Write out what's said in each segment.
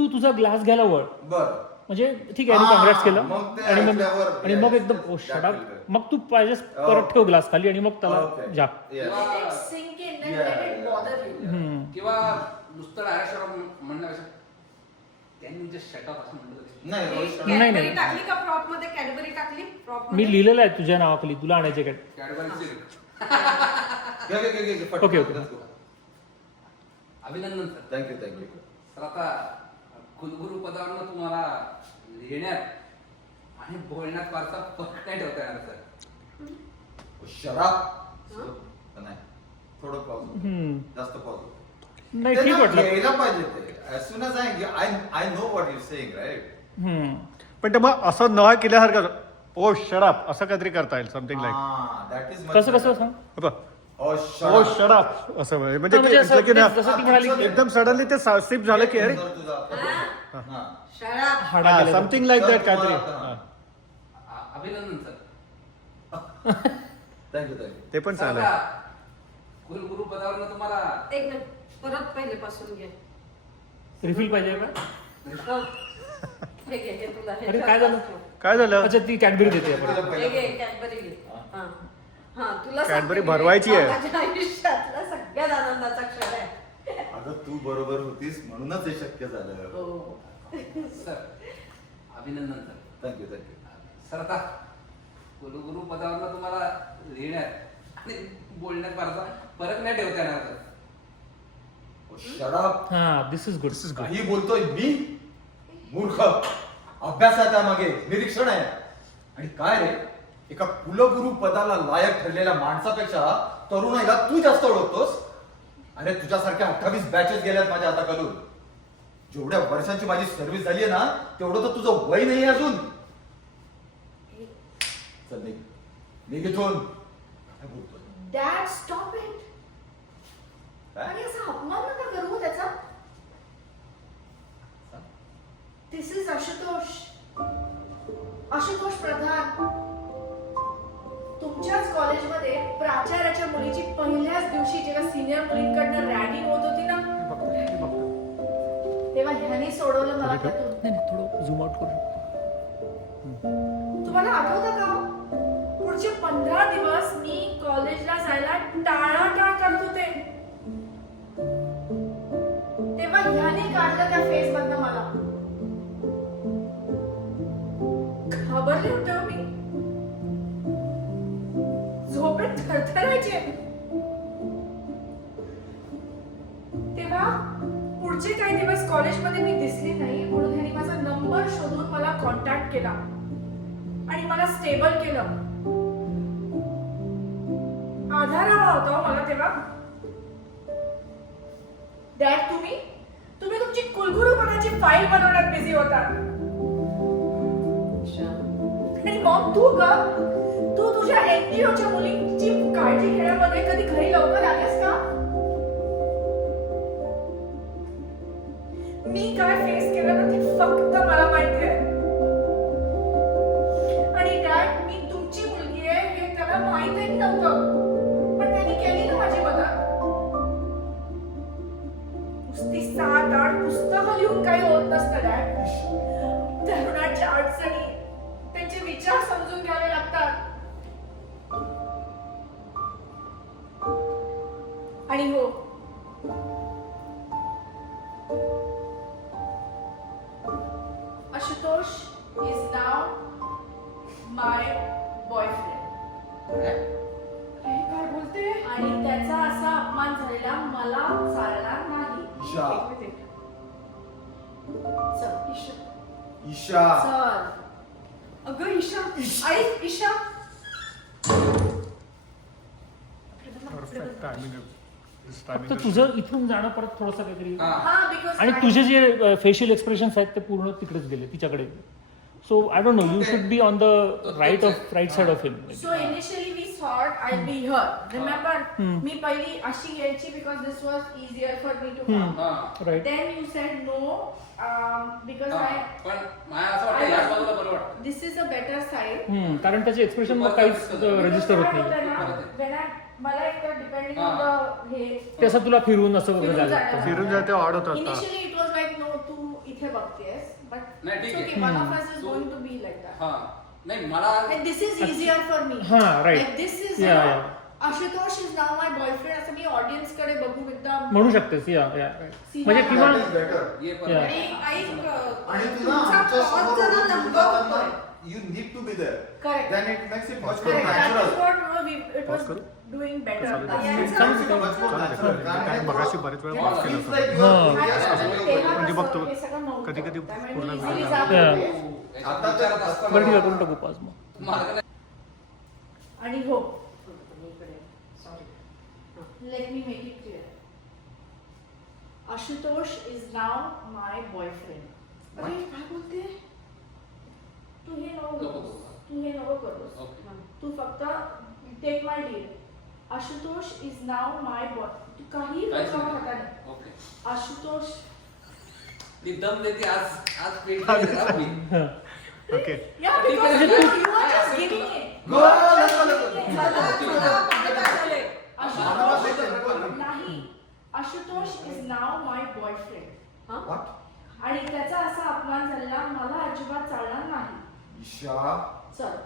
तू तुझा ग्लास घ्यायला वळ बरं म्हणजे ठीक आहे कॉंग्रॅट्स केलं मग ते आणि मग ऐकल्यावर आणि मग एकदम yes, oh yes, shut up that will be. मग तू पाहिजे परत ठेव ग्लास खाली आणि मग त्याला Okay. Jhap Yes. Let it sink in and let it bother you. किंवा नुसतं डायरेक्ट म्हणण्यापेक्षा त्यांनी जे शट अप असं म्हणलं तरी. नाही हे रोहित नाही, Cadbury नाही. टाकली का फ्रॉक मध्ये कॅडबरी टाकली फ्रॉक मी लिहिलेलं आहे तुझ्या नावाखाली तुला आणायचे काय कॅडबरीचे घे. Okay, okay. अभिनंदन सर. थँक्यू तर आता कुलगुरू पदावर तुम्हाला लिहिण्यात आणि बोलण्यात फारसा फरक नाही ठेवता येणार सर. शराब नाही थोडं पॉझिटिव्ह जास्त पॉझिटिव्ह नाही ठीक वाटलं घ्यायला पाहिजे ते as soon as I know what you're saying, right? पण ते मग असं न केल्यासारखं ओ शराब असं काहीतरी करता येईल something like That is much कसं better. सांग Oh, shut ओ up. शराब असं म्हणजे म्हणजे असं की ना जसं ती म्हणाली की एकदम सडनली ते सिप झालं की अरे हा. शराब हाडा केलं समथिंग लाईक दॅट काहीतरी हा. अभिनंदन सर. थँक्यू ते पण सर, चालेल आता कुलगुरू पदावर तुम्हाला एक मिनिट परत पहिलेपासून घे रिफिल पाहिजे का हे घे हे तुला हे अरे, काय झालं? काय झालं अच्छा ती कॅडबरी देते आपण हे घे कॅडबरी घे हा हा तुला कॅडबरी सांगते मी, भरवायची आहे. माझ्या आयुष्यातला सगळ्यात आनंदाचा क्षण आहे अगं तू बरोबर होतीस म्हणूनच हे शक्य झालं हो सर अभिनंदन सर. थँक्यू सर आता कुलगुरू पदावर तुम्हाला लिहिण्यात आणि बोलण्यात फारसा फरक नाही ठेवता येणार सर. शराब हा दिस इज गुड काही बोलतोय मी मूर्ख अभ्यास आहे त्यामागे निरीक्षण आहे आणि काय रे एका कुलगुरू पदाला लायक ठरलेल्या माणसापेक्षा तरुणाईला तू जास्त ओळखतोस अरे तुझ्यासारख्या 28 बॅचेस गेल्यात माझ्या हाताखालून जेवढ्या वर्षांची माझी सर्व्हिस झाली आहे ना तेवढं तर तुझं वय नाही अजून चल निघ इथून काय बोलतोय डॅड स्टॉप इट काय? आणि असा अपमान नका करू त्याचा दिस इज आशुतोष प्रधान तुमच्याच कॉलेजमध्ये प्राचार्याच्या मुलीची पहिल्याच दिवशी जेव्हा सिनियर मुलींकडनं रॅगिंग होत होती ना तेव्हा ह्याने सोडवलं मला त्यातून नाही नाही थोडं झूम आउट करू शकतो तुम्हाला आठवतं का पुढचे 15 दिवस मी कॉलेजला जायला टाळाटाळ करत होते तेव्हा ह्याने काढलं त्या फेस मधनं मला घाबरले होते हो मी झोपेत थरथरायचे तेव्हा पुढचे काही दिवस कॉलेजमध्ये मी दिसले नाही म्हणून ह्याने माझा नंबर शोधून मला कॉन्टॅक्ट केला आणि मला स्टेबल केलं आधार हवा होता हो मला तेव्हा डॅड तुम्ही तुमची कुलगुरू पदाची फाईल बनवण्यात बिझी होता आणि मॉम तू का तू तुझ्या एनजीओच्या मुलींची काळजी घेण्यामध्ये कधी घरी लवकर आलीस का मी काय फेस केलं ना ते फक्त मला माहिती आहे आणि डॅड मी तुमची मुलगी आहे हे त्याला माहितही नव्हतं पण त्यांनी केली ना माझी मदत नुसती 7-8 पुस्तकं लिहून काही होत नसतं डॅड तरुणाच्या अडचणी त्यांचे विचार समजून घ्यावे लागतात आणि हो Ashutosh is now my boyfriend काय बोलते आणि त्याचा असा अपमान झालेला मला चालणार नाही ईशा. एक मिनिट. चल, ईशा. ईशा चल. अगं ईशा आई ईशा फक्त तुझं इथून जाणं परत थोडंसं काहीतरी हा. हा बिकॉज आणि तुझे जे फेशियल एक्सप्रेशन्स आहेत ते पूर्ण तिकडेच गेले तिच्याकडे so I don't know you should be on the right side of him So initially we thought I'll be here. Remember, मी पहिली अशी यायची because this was easier for me to come. हा. Right Then you said no because हा. I पण मला असं वाटतं याच बाजूला बरं वाटतं. this is a better side. कारण त्याचे एक्सप्रेशन मग काहीच रजिस्टर होत नाही When I मला एक तर डिपेंडिंग ऑन द हे ते असं तुला फिरून असं वगैरे फिरून झालं जायला. फिरून जाते ऑड होतात initially it was like no तू इथे बघ बघतेस बट नाही, ठीक आहे. Okay one of us is going to be like that हा नाही मला And this is easier for me. हा, right. Like this is Yeah, yeah. Ashutosh is now my boyfriend असं मी ऑडियन्स कडे बघून एकदम म्हणू शकतेस या See, म्हणजे yeah. किंवा That is better. ये पण Yeah. आणि आणि तुला तुमचा आमच्या thought समोर जरा उभं लंबा राहताना होतोय. you need to be there. Correct. Then it makes it much more Correct. That is natural. what it was करू? doing better. चालेल. Yeah, It it's makes it not- much more natural. कारण मगाशी बरेच वेळा It माफ केलं feels होतं. like you are हा. doing it आणि as you तेव्हा are म्हणजे कसं बघतो, हे सगळं नव्हतं. कधी-कधी त्यामुळे पूर्ण मी वेळ easily जातो. जात Yeah. होते. आता तर असं बरं ठीक आहे करून टाकू पाच मग मार्ग नाही. आणि हो let me make it clear Ashutosh is now my boyfriend अरे काय बोलते तू हे नको करूस. तू हे नको करूस Okay. तू फक्त take my deal Ashutosh is now my boy तू काही काहीच लोकांना नाही. हाताने ओके आशुतोष ती दम देते आज पेट देते मी. ओके या ठीक आहे. Because you are just giving it No, no. नाही आशुतोष is now my boyfriend What? आणि त्याचा असा अपमान झालेला मला अजिबात चालणार नाही ईशा चल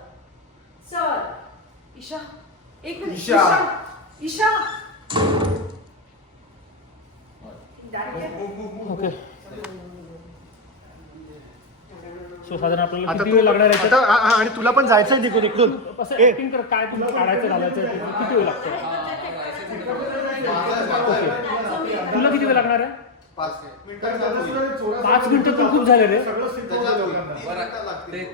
चल ईशा एक minute Isha. Isha okay so साधारण आपल्याला आता किती तू वेळ लागणार आहे आता आणि तुला पण जायचंय तिकडून इकडून असं ए, ऍक्टिंग कर काय तुला काढायचं घालायचं ते किती वेळ लागतो तुला किती वेळ लागणार आहे 5 मिनिटं 5 मिनिटं तर खूप झाले रे बरं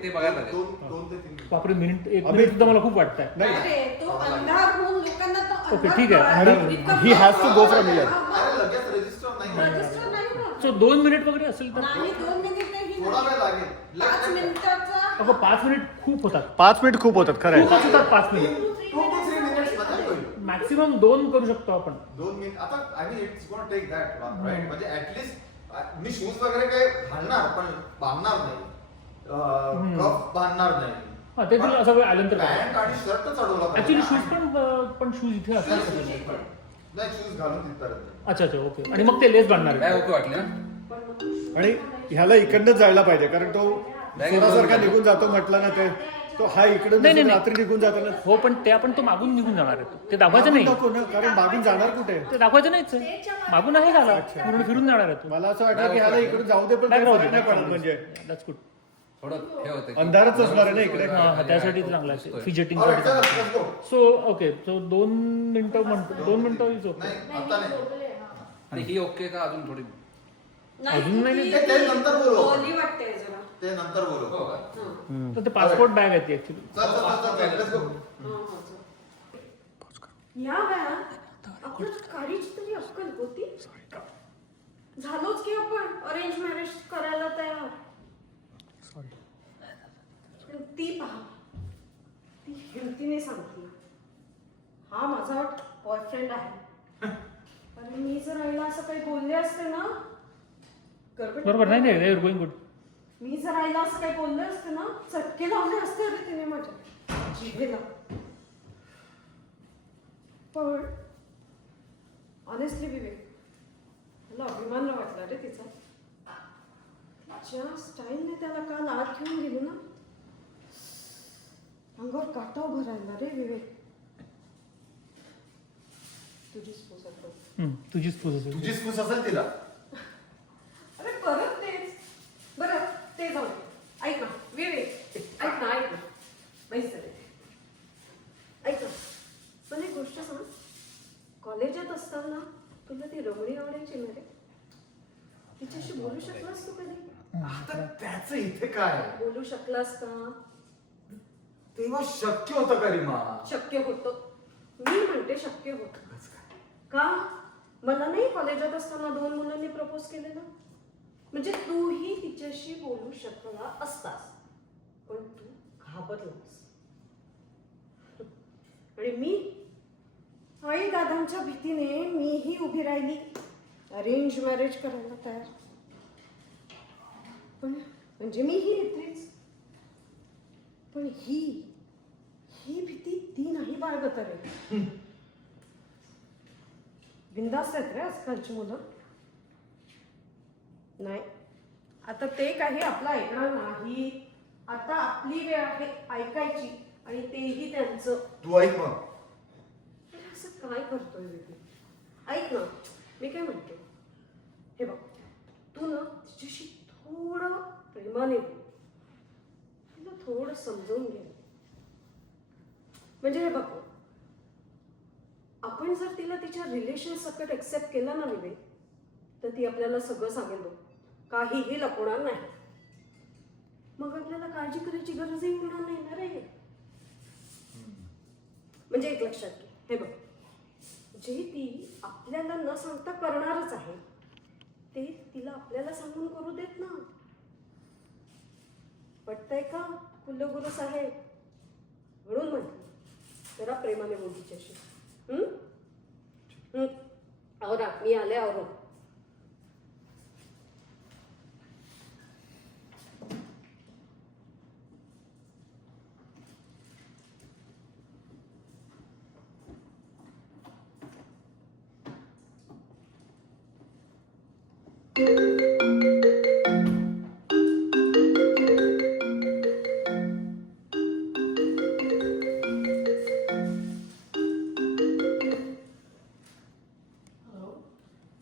ते बघायला लागेल. 2 ते 3 बापरे मिनिट एक मिनिट सुद्धा मला खूप वाटतंय नाही अरे तो अंधार होऊन लोकांना तो ओके, अंधार ठीक आहे. कळाला. आणि इतका he has to go from हा, here. हा, हा. अरे लगेच रजिस्टर नाही रजिस्टर नाही होत. सो 2 मिनिट वगैरे असेल तर नाही 2 मिनिट नाही थोडा वेळ लागेल 5 मिनिटाचा अगं 5 मिनिट खूप होतात 5 मिनिट खूप होतात खरं खूपच आहे. होतात 5 मिनिट 2 to 3 मिनिट्स मध्ये होईल मॅक्सिमम 2 करू शकतो आपण 2 मिनिट आता I mean it's gonna take that right म्हणजे ऍटलीस्ट मी शूज वगैरे काही घालणार पण बांधणार नाही कफ बांधणार नाही हा ते तुला असं वेळ आल्यानंतर पॅन्ट आणि शर्ट चढवला ऍक्च्युली शूज पण शूज इथे असतात नाही शूज घालून तिथपर्यंत अच्छा अच्छा ओके आणि मग ते लेस बांधणार काय आहे. ओके वाटले ना? आणि ह्याला इकडनंच जायला पाहिजे कारण तो सोनासारखा निघून जातो म्हटलं ना ते तो हा इकडून नाही, नाही, नाही. रात्री निघून जाताना हो पण ते आपण तो मागून निघून जाणार आहे ते दाखवायचं नाही दाखव ना कारण मागून जाणार कुठे ते दाखवायचं नाहीच आहे. मागून आहे झाला पूर्ण फिरून जाणार आहे तो मला असं वाटलं की ह्याला इकडून जाऊ दे पण काही फरक नाही पडत म्हणजे दॅट्स गुड थोडं हे होतं की- अंधारच असणार आहे ना इकडे. हा त्यासाठी चांगला आहे फिजेटिंग Alright, चला, let's go. So okay so 2 मिनिटं म्हणतो 2 मिनिटं इज ओके नाही आता नाही आणि ही ओके का अजून थोडी अजून नाही ते नंतर बोलू ओली वाटते जरा ते नंतर बोलू हो का? हा. तर ते पासपोर्ट बॅग आहे ती ऍक्च्युली चल चल चल चल let's go. हा, हा, चल. या वयात आपल्या काडीची तरी अक्कल होती झालोच की आपण अरेंज मॅरेज करायला तयार पण ती पहा ती हिमतीने सांगते हा माझा बॉयफ्रेंड आहे आणि मी जर आईला असं काही बोलले असते ना बरोबर नाही नाही युअर गोइंग गुड मी जर आईला असं काही बोलले असते ना चटके लावले असते अरे तिने माझ्या जिभेला पण ऑनेस्टली विवेक मला अभिमान वाटला रे तिचा तिच्या स्टाईलने त्याला काल आत घेऊन गेलो ना अंगावर काटा उभं राहिला रे विवेक तुझी स्पोसत बघ. तुझीच पूज असेल तुझी स्कूस असेल तिला अरे परत तेच बरं ते जाऊ दे. ऐक ना विवेक ऐक ना माहीत झाले ऐक ना पण एक गोष्ट सांग कॉलेजात असताना तुला ती रमणी आवडायची ना रे तिच्याशी बोलू शकलास तू कधी आता त्याचं इथे काय बोलू शकलास का तेव्हा शक्य होतं का रीमा शक्य होतं मी म्हणते शक्य होतं का मला नाही कॉलेजात असताना 2 मुलांनी प्रपोज केलेलं म्हणजे तूही तिच्याशी बोलू शकला असतास पण तू घाबरलास आणि मी आई दादांच्या भीतीने मीही उभी राहिली अरेंज मॅरेज करायला तयार पण म्हणजे मीही इथेच पण ही भीती ती नाही बाळगत रे बिंदास आहेत रे आजकालची मुलं नाही आता आता ते काही आपलं ऐकणार नाही. आता आपली वेळ आहे ऐकायची आणि तेही त्यांचं. तू ऐक मग. अरे असं काय करतोय बेबी? ऐक ना, मी काय म्हणते, हे बघ, तू ना तिच्याशी थोडं प्रेमाने बोल, तिला थोडं समजून घे. म्हणजे हे बघ, आपण जर तिला तिच्या रिलेशन सकट एक्सेप्ट केलं ना विवेक, तर ती आपल्याला सगळं सांगेल बघ, काहीही लपवणार नाही. मग आपल्याला काळजी करायची गरजही होणार नाही ना रे. म्हणजे एक लक्षात घे, हे बघ, जे ती आपल्याला न सांगता करणारच आहे ते तिला आपल्याला सांगून करू देत ना. पटतंय का कुलगुरू साहेब? म्हणून म्हटलं जरा प्रेमाने बोल तिच्याशी. आवरा, मी आले आवरून.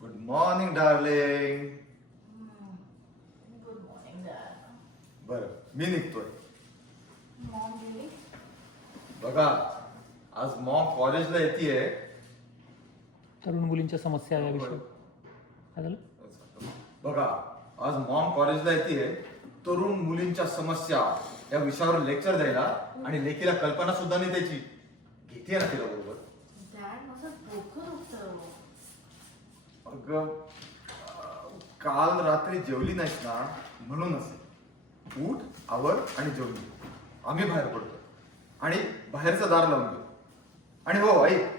Good morning darling. Good morning dad. बरं, मी निघतोय. मॉम गेली? बघा, आज मॉम कॉलेजला येतेय. तरुण मुलींच्या समस्या या विषयी काय झालं? बघा, आज मॉम कॉलेजला येतेय तरुण मुलींच्या समस्या या विषयावर लेक्चर द्यायला, आणि लेखीला कल्पना सुद्धा नाही त्याची. घेते ना तिला बरोबर. डॅड माझं डोकं दुखतं. अगं, काल रात्री जेवली नाहीस ना, म्हणूनच. उठ, आवर आणि जेवली. आम्ही बाहेर पडतो आणि बाहेरचं दार लावून घेऊ. आणि हो ऐक,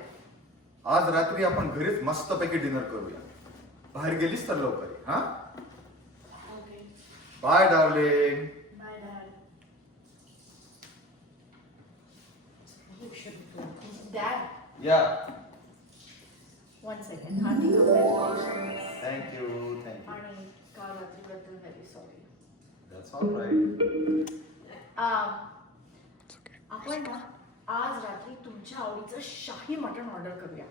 आज रात्री आपण घरीच मस्तपैकी डिनर करूया. बाहेर गेलीस तर लवकर ये, हा? Okay. Bye darling. Bye dad. Dad, या. One second. Hearty congratulations. Thank you thank you. आणि काल रात्रीबद्दल very sorry. That's all right. आपण ना आज रात्री तुमच्या आवडीचं शाही मटण ऑर्डर करूया.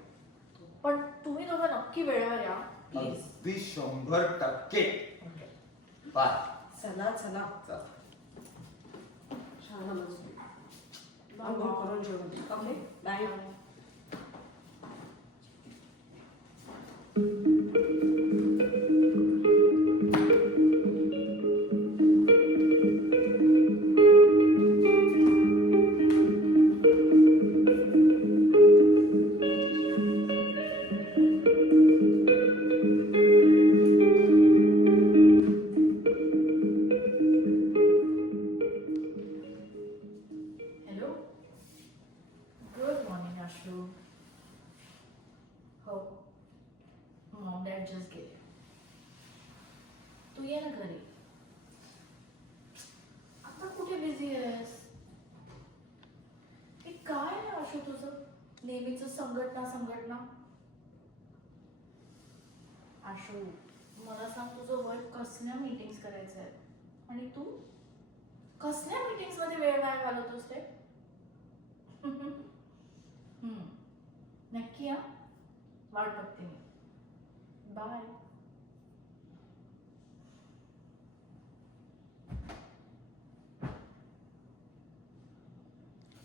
पण तुम्ही दोघं नक्की वेळेवर या प्लीज. अगदी 100%. बाय. चला चला, चल. छान मस्त आंघोळ करून जेवण. Okay, bye. Hello. Good morning Ashu. हो, मॉम डॅड जस्ट गेले. तू ये ना घरी. आता कुठे बिझी आहेस? हे काय आहे आशू तुझं नेहमीच संघटना? आशू, मला सांग, तुझं वय कसल्या मीटिंग्स करायचं आहे आणि तू कसल्या मीटिंग्स मध्ये वेळ नाही घालवतोस ते? नक्की या, वाट बघते मी. बाय.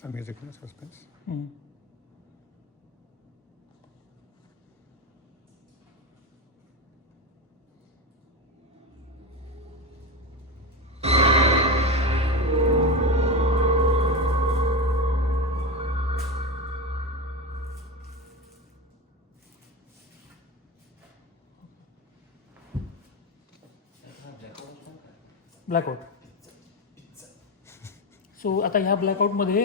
म्युझिक ना सस्पेन्स. हम्म. ब्लॅकआउट. सो आता ह्या ब्लॅकआउटमध्ये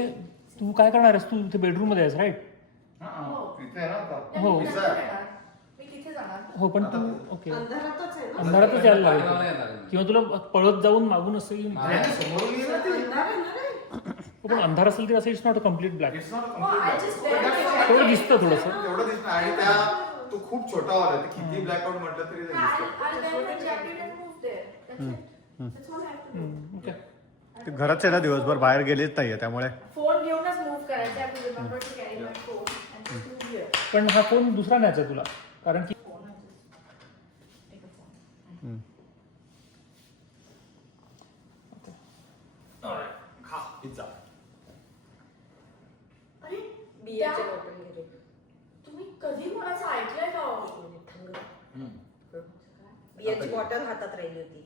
तू काय करणार आहेस? तू इथे बेडरूममध्ये आहेस, राईट? तिथे आहे ना आता. हो. मी नंतर येणार. मी तिथे जाणार. हो, पण तू ओके अंधारातच आहे ना? अंधारातच यायला लावायला लागेल येणार. किंवा तुला पळत जाऊन मागून असेल. नाही, समोरून ये ना ती. अंधार आहे ना रे? पण अंधार असेल तर असं it's not a complete black. It's not a Oh, I complete just blackout. read it. थोडं दिसतं थोडंसं. तेवढं दिसणार. आणि त्या तू खूप छोटा वाला, किती ब्लॅकआउट म्हटलं तरी ते I'll दिसतं. wear my jacket and move there. That's it. That's all I have to do. Okay. ते घरात आहे ना दिवसभर बाहेर गेलेच नाहीये त्यामुळे फोन घेऊनच मूव्ह करायचा. I have to remember to carry my phone and to do here. पण हा फोन दुसरा न्यायचा तुला, कारण की खा पिझ्झा. अरे बियाच्या त्या- बॉटल घे रे. तुम्ही कधी कोणाचं ऐकलंय का हो? एक मिनिट थांब गं. हम्म. बियाची बॉटल हातात राहिली होती.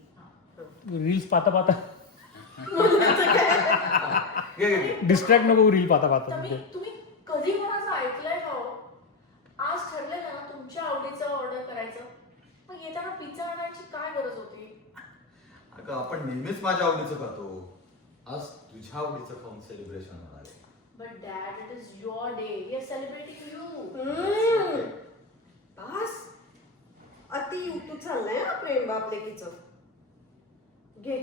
रील्स पाहता पाहता घे घे घे. डिस्ट्रॅक्ट नको रील पाहता पाहता. तुम्ही कधी कोणाचं ऐकलंय का हो? आज ठरलेलं ना तुमच्या आवडीचं ऑर्डर करायचं, मग येताना पिझ्झा आणायची काय गरज होती? अगं आपण नेहमीच माझ्या आवडीचं खातो. आज तुझ्या आवडीचं खाऊन सेलिब्रेशन होणार आहे. But dad, it is your day. We are celebrating you. बस अति तू चाललंय हा प्रेम बाप लेकीचं. घे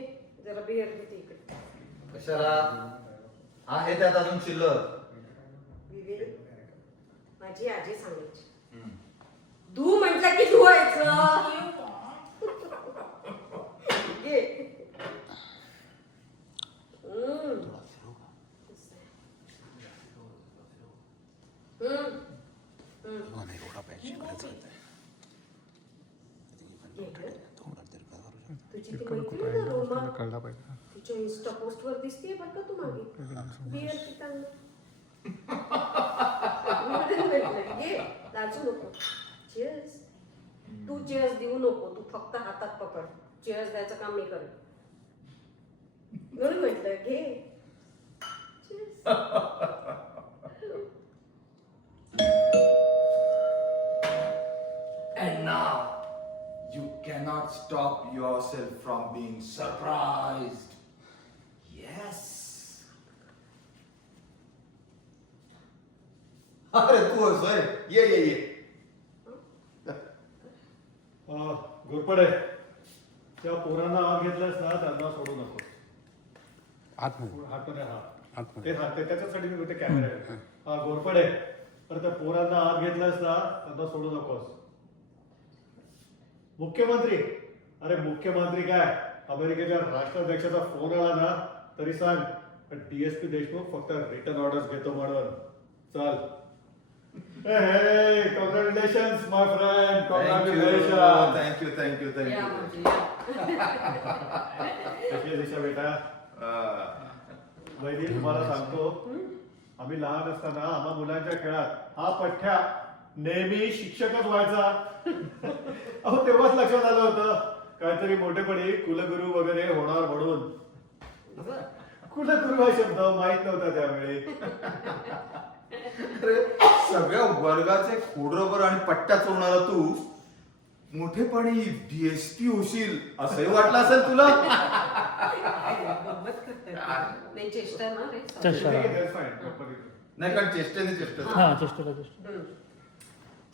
जरा बियर घेते इकडे. कशाला आहे त्यात अजून चिल्लर. विवेक माझी आजी सांगायची हम्म. धू म्हटलं की धुवायचं. घे. तुझी ती मैत्रीण आहे ना रोमा, कळला पाहिजे. तिच्या इन्स्टा पोस्ट वर दिसतेय बरं का तू मागे बियर पिताना. म्हणून म्हटलं, घे लाजू नको. चेअर्स. तू चेअर्स देऊ नको, तू फक्त हातात पकड. चेअर्स द्यायचं काम मी करेन. म्हणून म्हटलं घे. Cheers. And now you cannot stop yourself from being surprised. Yes. अरे तू होय. ये ये ये. घोरपडे त्या पोरांना आत घेतलास ना त्यांना सोडू नको. हातमध्ये ते हात ते त्याच्यासाठी मी होते कॅमेरा. हा घोरपडे तर त्या पोरांना आत घेतलास ना त्यांना सोडू नकोस. मुख्यमंत्री अरे मुख्यमंत्री काय अमेरिकेच्या राष्ट्राध्यक्षाचा फोन आला ना तरी सांग डीएसपी देशमुख फक्त रिटर्न ऑर्डर्स घेतो म्हणून. चल. Hey, congratulations, my friend. Congratulations. Thank you. या म्हणजे या. कशी आहे दिशा बेटा? वैदी तुम्हाला सांगतो आम्ही लहान असताना आम्हा मुलांच्या खेळात हा पठ्ठ्या नेहमी शिक्षकच व्हायचा. अहो तेव्हाच लक्षात आलं होतं काहीतरी मोठेपणी कुलगुरू वगैरे होणार म्हणून. कुलगुरू हा शब्द माहित नव्हता त्यावेळी. अरे सगळ्या वर्गाचे खोडरबर आणि पट्ट्या चोरणारा तू मोठेपणी डीएसपी होशील असंही वाटलं असेल तुला. गंमत करताय. नाही चेष्टा ना रे. चष्टा. That's fine. गप्पा घेतो. नाही कारण चेष्टेने चेष्ट. हा चेष्टेला चेष्टा.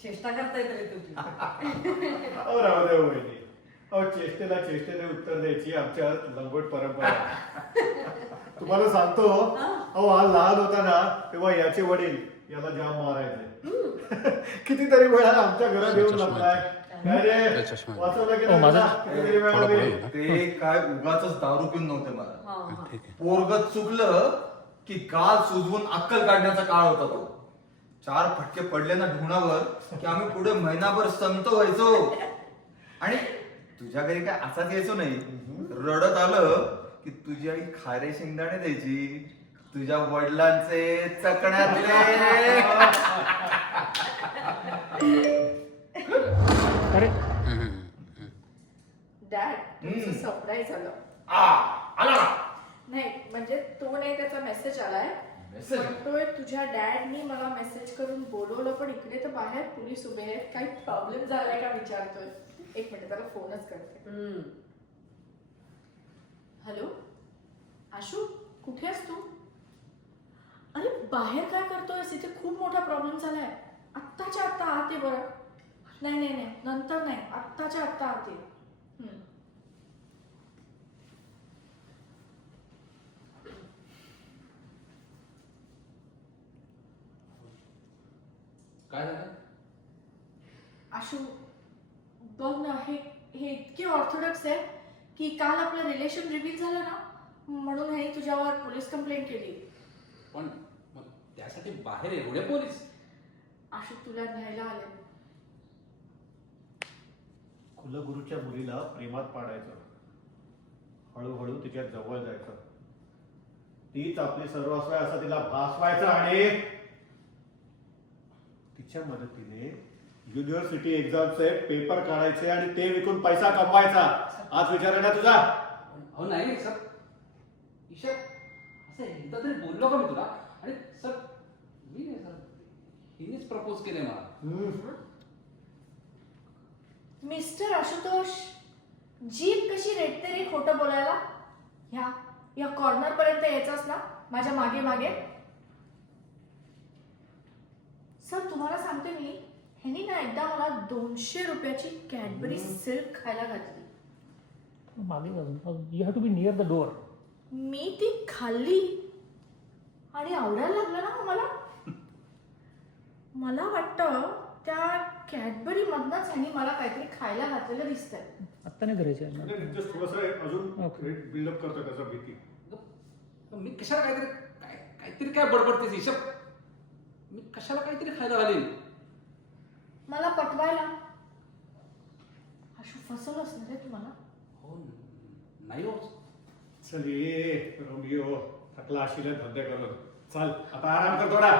चेष्टा करताय तरी तुझी. अहो राहू द्या वहिनी. अहो चेष्टेला चेष्टेने उत्तर द्यायची आमच्यात लंगोट परंपरा आहे. तुम्हाला सांगतो अहो हा लहान होता ना तेव्हा याचे वडील याला जाम मारायचे. कितीतरी वेळा आमच्या घरात येऊन लपलाय. काय रे वाचवलं की हो, नाही माझं- तुला? कितीतरी वेळा मी- ते काय उगाच दारू पिऊन नव्हते मला. हा, हा. पोरग चुकलं की गाल सुजवून अक्कल काढण्याचा काळ होता तो. 4 फटके पडले ना ढुणावर की आम्ही पुढे महिनाभर संत व्हायचो. आणि तुझ्या घरी काय असाच यायचो नाही. रडत आलं की तुझी आई खारे शेंगदाणे द्यायची. तुझ्या वडिलांचे चकण्यातले. अरे डॅड तुमचं सरप्राईज झालं. आला ना. नाही म्हणजे तो नाही, त्याचा मेसेज आलाय. Message? म्हणतोय तुझ्या डॅडनी मला मेसेज करून बोलवलं, पण इकडे तर बाहेर पोलीस उभे आहेत, काही प्रॉब्लेम झालाय का विचारतोय. एक मिनिट त्याला फोनच करते. हम्म. हॅलो आशू, कुठे आहेस तू? अरे बाहेर काय करतोयस? इथे खूप मोठा प्रॉब्लेम झालाय. आत्ताच्या आत्ता आत ये बरं. नाही नंतर नाही, आत्ताच्या आत्ता आत ये. काय झालं? आशू बघ ना, हे इतके ऑर्थोडॉक्स आहे की काल आपलं रिलेशन रिव्हील झालं ना, म्हणून ह्यानी तुझ्यावर पोलीस कंप्लेंट केली. पण मग त्यासाठी बाहेर एवढे पोलीस? आशू तुला न्यायला आले. कुलगुरूच्या मुलीला प्रेमात पाडायचं, हळूहळू तिच्या जवळ जायचं, तीच आपली सर्वस्व आहे असं तिला भासवायचं आणि तिच्या मदतीने युनिव्हर्सिटी एक्झामचे पेपर काढायचे आणि ते विकून पैसा कमवायचा. आज विचार आहे ना तुझा? हो नाही सर, ईशा असं एकदा तरी बोललो का मी तुला? आणि सर मी नाही सर, हिनेच प्रपोज केले मला. मिस्टर आशुतोष, जीभ कशी रेटते रे खोटं बोलायला. या कॉर्नर पर्यंत यायचंच ना माझ्या मागे मागे. सर तुम्हाला सांगते मी, ह्यानी ना एकदा मला 200 रुपयाची कॅडबरी सिल्क खायला घातली. मागे you have to be near the door. मी ती खाल्ली आणि आवडायला लागलं ना मला. मला वाटतं त्या कॅडबरी मधनच ह्यानी मला काहीतरी खायला घातलेलं दिसतंय. आत्ता नाही करायची थोडस अजून बिल्डअप करतोय त्याचा भीती. मी कशाला काहीतरी काय बडबडतेस ईशा? मी कशाला काहीतरी खायला घालेन? मला पटवायला. आशू फसवलंच ना रे तुम्हाला. हो नाही हो. चल ये रोमिओ, थकला अशील धंदे करून. चल आता आराम कर थोडा.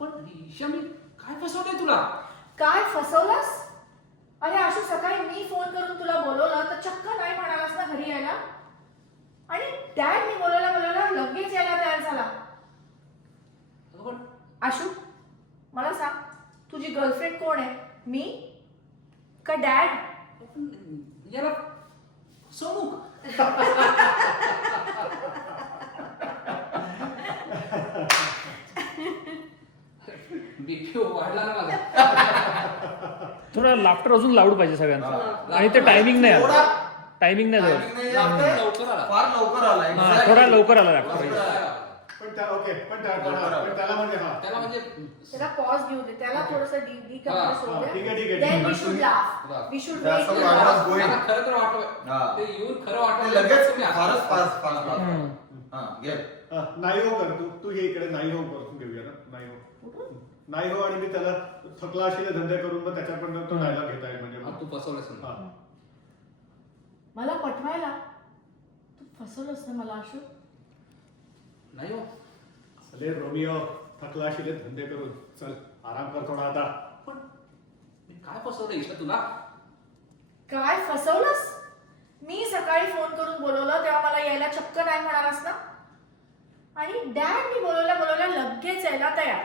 पण ईशा मी काय फसवलंय तुला? काय फसवलंस? अरे आशू, सकाळी मी फोन करून तुला बोलवलं तर चक्क नाही म्हणालास ना घरी यायला. आणि डॅड मी बोलवला लगेच यायला तयार झाला. पण आशू मला सांग, तुझी गर्लफ्रेंड कोण आहे? मी का डॅड? याला फसवणूक. बीपी वाढला ना माझा. थोडा लाफ्टर अजून लाऊड पाहिजे सगळ्यांचा. आणि ते टायमिंग नाही आलं. टायमिंग नाही झालं. Timing नाही लागतंय. लवकर आला. फार लवकर आला. हा, Exactly. थोडा लवकर आला लाफ्टर. पण त्या ओके, पण त्याला म्हणजे हा त्याला म्हणजे त्याला पॉज घेऊ दे, त्याला थोडंसं डी हा, ठीक आहे, ठीक आहे. Then we should laugh. We should make That's you what I was laugh. going. मला खरं तर हा. वाटलं ते येऊन खरं ते वाटलं लगेच तुम्ही फारच फास्ट हम्म. हा घे. नाही हो कर तू हे इकडे नाही हो करून घेऊया ना. नाही हो आणि मी त्याला थकला असेल धंदे करून मग त्याच्याकडनं तो नाहीला घेता येईल म्हणजे तू फसवलंस ना. हा. मला पटवायला तू फसवलंस ना मला आशू. नाही हो. अरे रोमिओ, थकला असेल धंदे करून. चल आराम कर थोडा आता. पण मी काय फसवलं ईशा तुला? काय फसवलंस? मी सकाळी फोन करून बोलवलं तेव्हा मला यायला चक्क नाही म्हणालास ना. आणि डॅड मी बोलवल्या लगेच यायला तयार.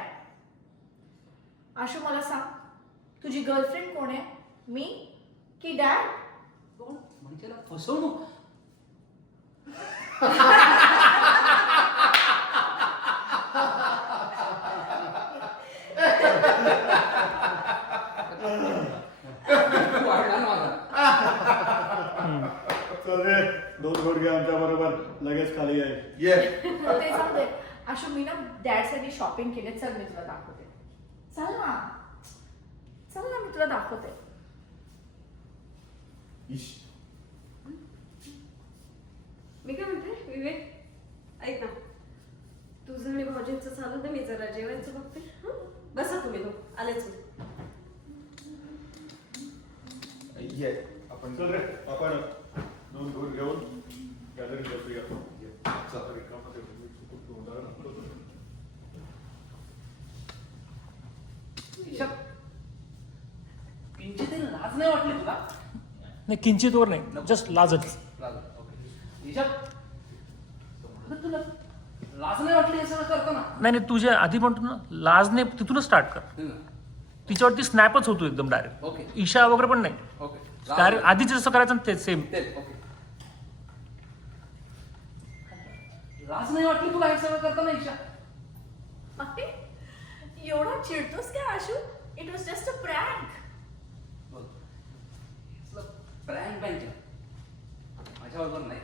आशू मला सांग, तुझी गर्लफ्रेंड कोण आहे? मी की डॅड? कोण म्हणजे याला फसवणूक? वाढला ना माझा. चल रे, 2 घोट घे आमच्या बरोबर, लगेच खाली आहे. ये. ते जाऊ दे. आशू, मी ना डॅडसाठी शॉपिंग केले. चल मी तुला दाखवते. चल ना मी तुला दाखवते. इश. मी काय म्हणते विवेक, ऐक ना, तुझं आणि भाऊजींचं चालू तर मी जरा जेवायचं बघते. बसा तुम्ही लोक, आलेच मी. ये. आपण चल रे, आपण 2 घोट घेऊन गॅलरी बसूया. चल रिकामध्ये ईशा, किंचित लाज नाही वाटली तुला? नाही, किंचित वर नाही, जस्ट लाजच. लाज. ओके. ईशा, अगं तुला लाज नाही वाटली हे सगळं करताना? नाही, तुझ्या आधी म्हणतो ना, लाज नाही, तिथूनच स्टार्ट कर. तिच्यावरती स्नॅपच होतो एकदम डायरेक्ट. ओके. ईशा वगैरे पण नाही, ओके. डायरेक्ट आधीच जसं करायचं ना तेच सेम. तेच. ओके. लाज नाही वाटली तुला हे सगळं करताना ईशा? अरे, एवढा चिडतोस काय Ashu? It was just a prank. Prank bank माझ्याबरोबर नाही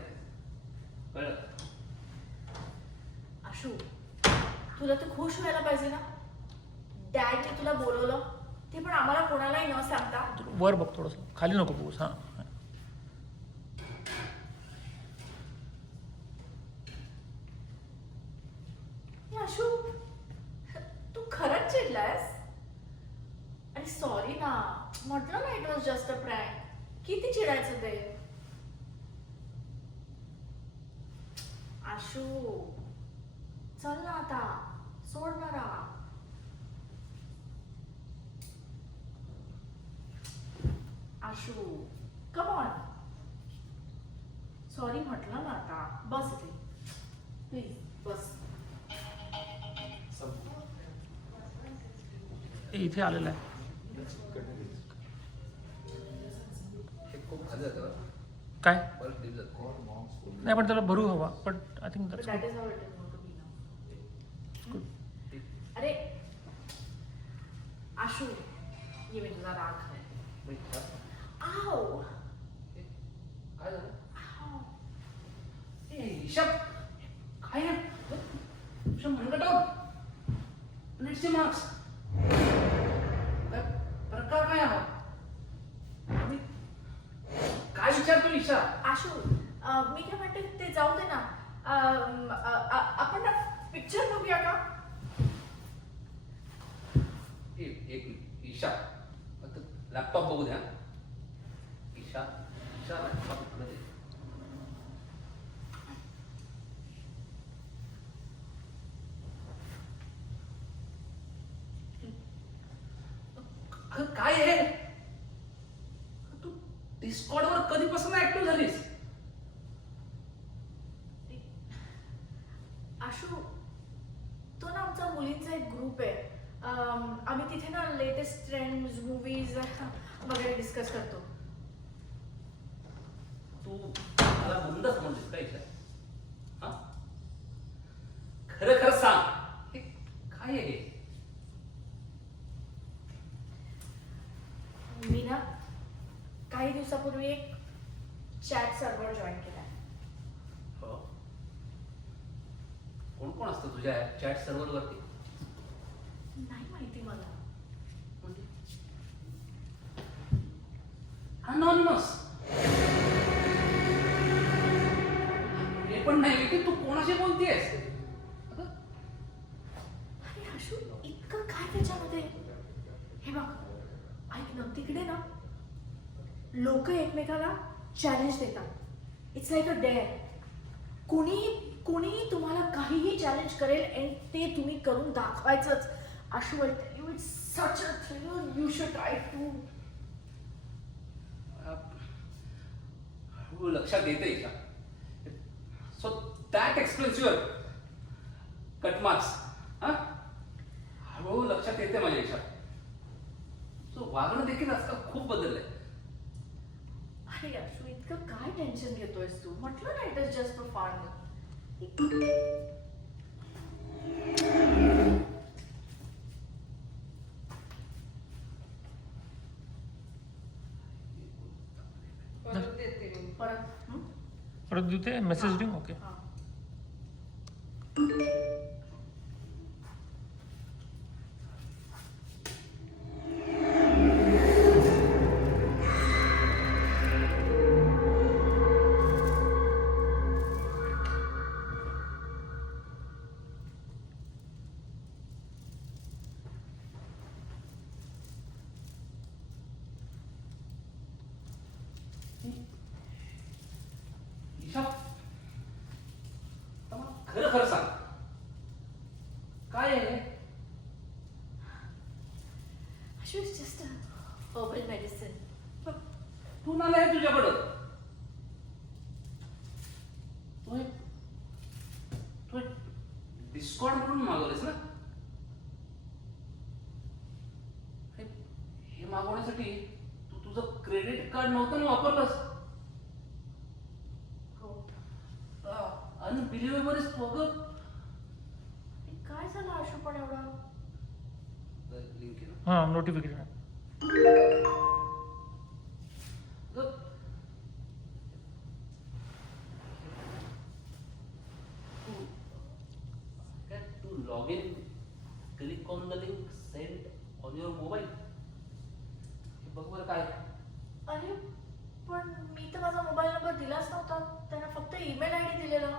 कळलं? आशू, तुला तर खुश व्हायला पाहिजे ना. डॅडने तुला बोलवलं, ते पण आम्हाला कोणालाही न सांगता. वर बघ थोडंसं, खाली नको बघूस. हा केलायस? अरे सॉरी ना, म्हटलं ना it was just a prank. किती चिडायचं ते. आशू चल ना आता, सोड ना राहा. Ashu come on. सॉरी म्हटलं ना आता, बस इथे प्लीज बस. हे इथे आलेलं आहे. हे खूप भारी जातं बरं. काय बरं deep जातं. नाही, पण त्याला भरू हवा. But I think that is how it is not to be now. अरे आशू, ये मी तुझा राग आहे. आव काय झालं? आव. ए, ईशा, काय आहे? ईशा, मनगटावर प्लेटचे मार्क्स. काय प्रकार काय हा? आणि काय विचारतो ईशा? आशू, मी काय म्हणते ते जाऊ दे ना. आपण ना पिक्चर बघूया का? एक मिनिट ईशा, लॅपटॉप बघू द्या. ईशा ईशा लॅपटॉप इकडे दे. अगं, काय आहे तू? डिस्कॉर्डवर कधीपासून ऍक्टिव्ह झालीस? आशू, तो ना आमचा मुलींचा एक ग्रुप आहे. आम्ही तिथे ना लेटेस्ट ट्रेंड्स, मूवीज वगैरे डिस्कस करतो. तू मला बंदच म्हणतेस का ईशा? हा? खरं खरं सांग, हे काय आहे? मी ना काही दिवसापूर्वी एक चॅट सर्व्हर जॉईन केलाय. हो. कोण कोण असतं तुझ्या चॅट सर्व्हर वरती? नाही माहिती मला. अनॉनिमस. हे पण नाही की तू कोणाशी बोलतेस. अरे आशू, इतकं काय त्याच्यामध्ये? हे बघ, ऐक ना, तिकडे ना लोक एकमेकाला चॅलेंज देतात. It's like a dare. कोणीही तुम्हाला काहीही चॅलेंज करेल आणि ते तुम्ही करून दाखवायचंच. Ashu, you it's such a thriller. You should try to. हळूहळू लक्षात येते Isha. So that explains your cut marks. हा, हळूहळू लक्षात येते माझ्या ईशा. सो वागणं देखील आजकाल खूप बदललंय. अरे आशू, इतकं काय टेन्शन घेतोयस तू? म्हटलं ना it is just for fun. परत देते मी. परत परत देते मेसेज देऊ. ओके. हा. ईशा, आता मला खरं खरं सांग, काय आहे? Ashu, it's just a herbal medicine. तू नाला आहे तुझ्याकडं. तू डिस्कॉर्ड म्हणून मागवलेस ना? हे मागवण्यासाठी तू तुझं क्रेडिट कार्ड नव्हतं ना वापरलंस? हो. अनबिलिव्हेबल इज अगं. काय झालं आशू पण एवढं? लिंक आहे हां, notification. to log in, click on the link sent on your mobile. हे बघ बरं काय. अरे पण मी तर माझा मोबाईल नंबर दिलाच नव्हता. त्यांना फक्त ईमेल आयडी दिलेला.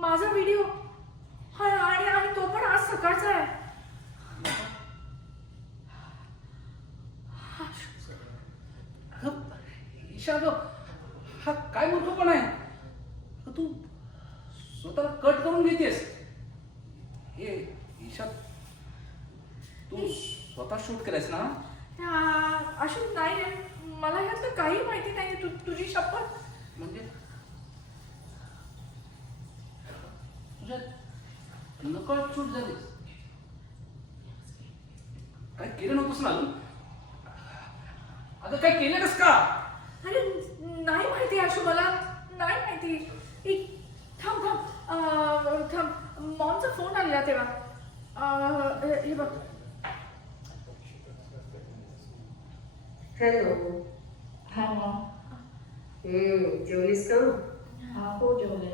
माझा व्हिडिओ हा आणि तो पण आज सकाळचा आहे. अगं, ईशा अगं, हा काय मूर्खपणा आहे? अगं, तू स्वतःला कट करून घेतेस. हे ईशा, तू स्वतः शूट केलंयस ना? अशोक नाही रे, मला यातलं काही माहिती नाही. तुझी शपथ. म्हणजे तुझ्या नकळत शूट झालीस. काय केलं नव्हतंस ना अजून? अगं काय केलेलंस का? अरे नाही माहिती अशोक, मला नाही माहिती. थांब थांब थांब, मॉमचा फोन आलेला तेव्हा. हे बघ. हॅलो. Hi mom. जेवलीस का? हा हो जेवले.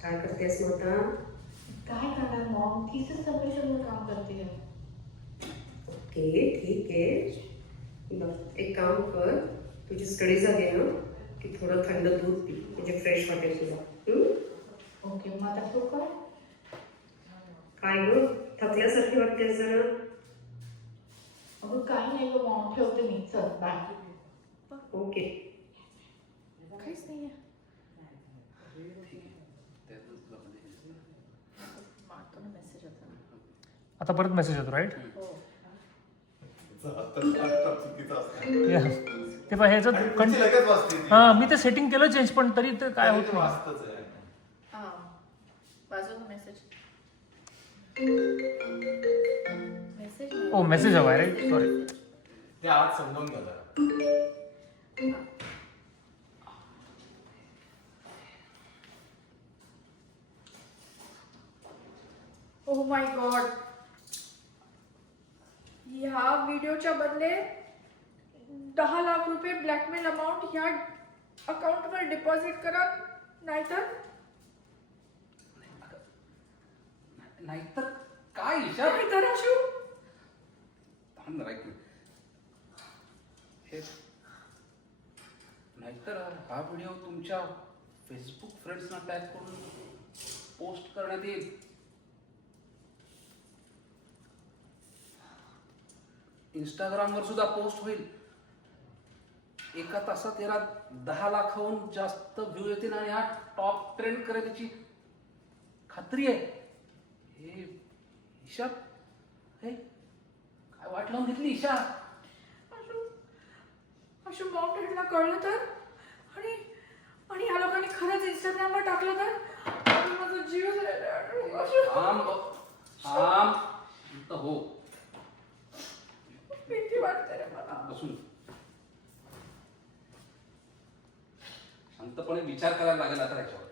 काय करतेस मग आता? काय करणार मॉम, तिचं सगळं काम करते. ओके ठीक आहे. बघ एक काम कर, तुझी स्टडी झाली ना की थोडं थंड दूध पी, म्हणजे फ्रेश वाटेल तुला. ओके मग आता ठेवू काय? काय ग थकल्यासारखी वाटते जरा. अगं काही नाही गं मॉम, ठेवते मी. चल बाय. ओके. काहीच नाहीये. मारतो ना मेसेज आता. आता परत मेसेज येतो राईट? हो. चुकीचं असतं. ते पण ह्याचं आणि पुढची लगेच वाजते ती. हां मी ते सेटिंग केलं चेंज, पण तरी ते काय होत ते नाही. वाजतच आहे. हा वाजव मेसेज. मेसेज ओ मेसेज हवा आहे राईट, सॉरी. ते आज समजावून घ्या जरा. ओह माय गॉड, ह्या व्हिडिओच्या बदले 10 लाख रुपये ब्लॅकमेल अमाऊंट ह्या अकाउंटवर डिपॉझिट करा, नाहीतर नाहीतर काय ईशा? नाहीतर अशू. थांब जरा एक मिनिट. हे नाहीतर हा व्हिडिओ तुमच्या फेसबुक फ्रेंड्सना टॅग करून पोस्ट करण्यात येईल. इंस्टाग्रामवर सुद्धा पोस्ट होईल. एका तासात याला 10 लाखाहून जास्त व्ह्यू येतील आणि हा टॉप ट्रेंड करेल याची खात्री आहे. हे ईशा, हे काय वाट लावून घेतली ईशा? अशू मॉम डॅडला कळलं तर, आणि ह्या लोकांनी खरंच इंस्टाग्रामवर टाकलं तर माझा जीव जाईल. अशू, थांब शांत हो. भीती वाटते रे मला. बसून शांतपणे विचार करायला लागेल आता याच्यावर.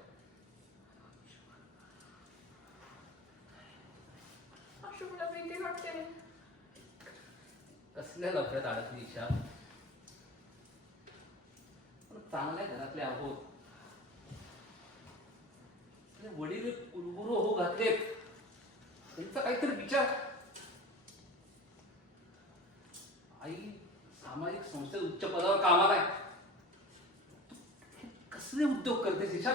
अशू मला भीती वाटते. कसल्या लफड्यात अडकली ईशा? पण चांगल्या घरातले आहोत. आपले वडील कुलगुरू हो घातलेत, त्यांचा काहीतरी विचार. आई सामाजिक संस्थेत उच्च पदावर कामाला आहे. तू हे कसले उद्योग करतेस ईशा?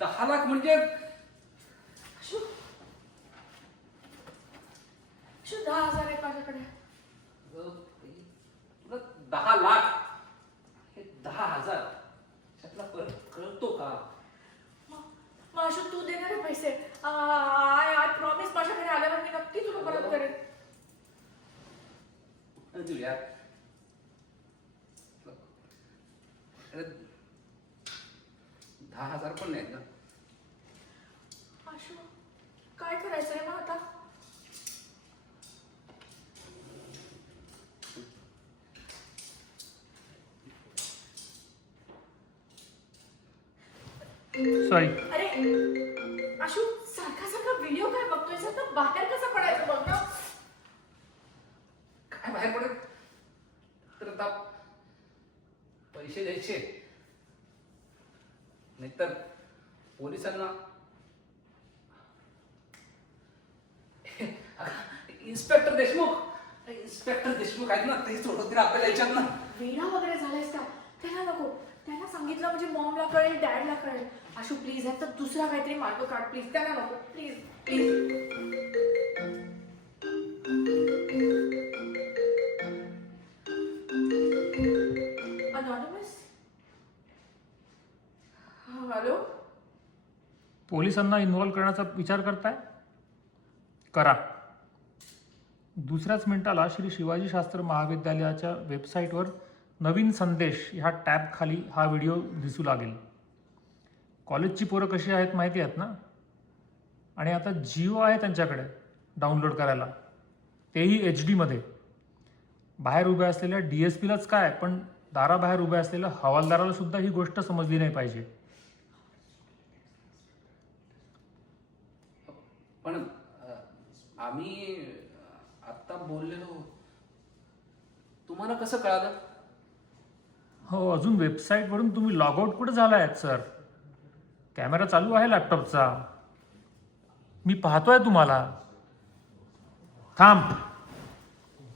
10 लाख म्हणजे अशू, 10,000 आहेत माझ्याकडे. तुला 10 लाख हे 10,000 त्यातला फरक कळतो का? मग अशू तू देणार आहे पैसे? आय प्रॉमिस, माझ्याकडे आल्यावर मी नक्की तुला परत करेन. देऊ यार. अरे 10,000 पण नाहीत ना. अशू काय करायचं आहे मग आता? सॉरी. अरे अशू, सारखा सारखा व्हिडिओ काय बघतोय? तर बाहेर कसं पडायचं बघ ना. काय बाहेर पडेल तर आता पैसे द्यायचे, नाहीतर पोलिसांना. इन्स्पेक्टर देशमुख आहेत ना, ते सोडवतील आपल्याला याच्यात ना. वेडा वगैरे झालायस का? त्याला नको. त्यांना सांगितलं म्हणजे मॉमला कळेल, डॅडला कळेल. आशू प्लीज ह्यात तर दुसरा काहीतरी मार्ग काढ प्लीज. त्यांना नको प्लीज प्लीज. अनॉनिमस. हॅलो. पोलिसांना इन्व्हॉल्व करण्याचा विचार करताय? करा. दुसऱ्याच मिनिटाला श्री शिवाजी शास्त्र महाविद्यालयाच्या वेबसाईटवर नवीन संदेश ह्या टॅबखाली हा व्हिडिओ दिसू लागेल. कॉलेजची पोरं कशी आहेत माहिती आहेत ना. आणि आता जिओ आहे त्यांच्याकडे डाउनलोड करायला, तेही HD मध्ये. बाहेर उभ्या असलेल्या DSPलाच काय, पण दाराबाहेर उभ्या असलेल्या हवालदाराला सुद्धा ही गोष्ट समजली नाही पाहिजे. पण आम्ही आत्ता बोललेलो, तुम्हाला कसं कळालं? हो, अजून वेबसाईटवरून तुम्ही लॉग आउट कुठे झाला आहेत सर? कॅमेरा चालू आहे लॅपटॉपचा, मी पाहतोय तुम्हाला. थांब,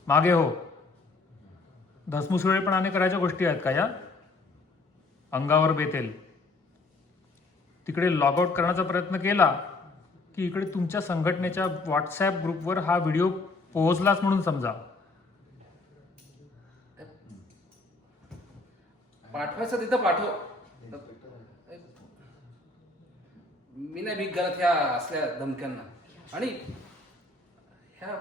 मागे हो. धसमुसळेपणाने करायच्या गोष्टी आहेत का या? अंगावर बेतेल. तिकडे लॉग आउट करण्याचा प्रयत्न केला की इकडे तुमच्या संघटनेच्या व्हॉट्सॲप ग्रुपवर हा व्हिडिओ पोहोचलाच म्हणून समजा. पाठवायचं तिथं पाठव. मी नाही भीक घालत ह्या असल्या धमक्यांना. आणि ह्या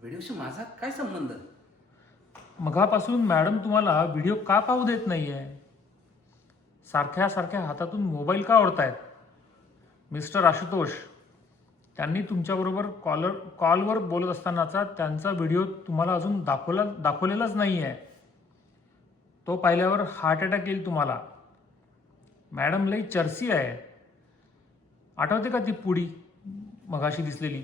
व्हिडिओशी माझा काय संबंध? मघापासून मॅडम तुम्हाला व्हिडिओ का पाहू देत नाहीये? सारख्या सारख्या हातातून मोबाईल का ओढतायत? मिस्टर आशुतोष, त्यांनी तुमच्याबरोबर कॉलवर बोलत असतानाचा त्यांचा व्हिडिओ तुम्हाला अजून दाखवलेलाच नाही आहे. तो पाहिल्यावर हार्ट अटॅक येईल तुम्हाला. मॅडम लई चर्सी आहे. आठवते का ती पुडी मगाशी दिसलेली?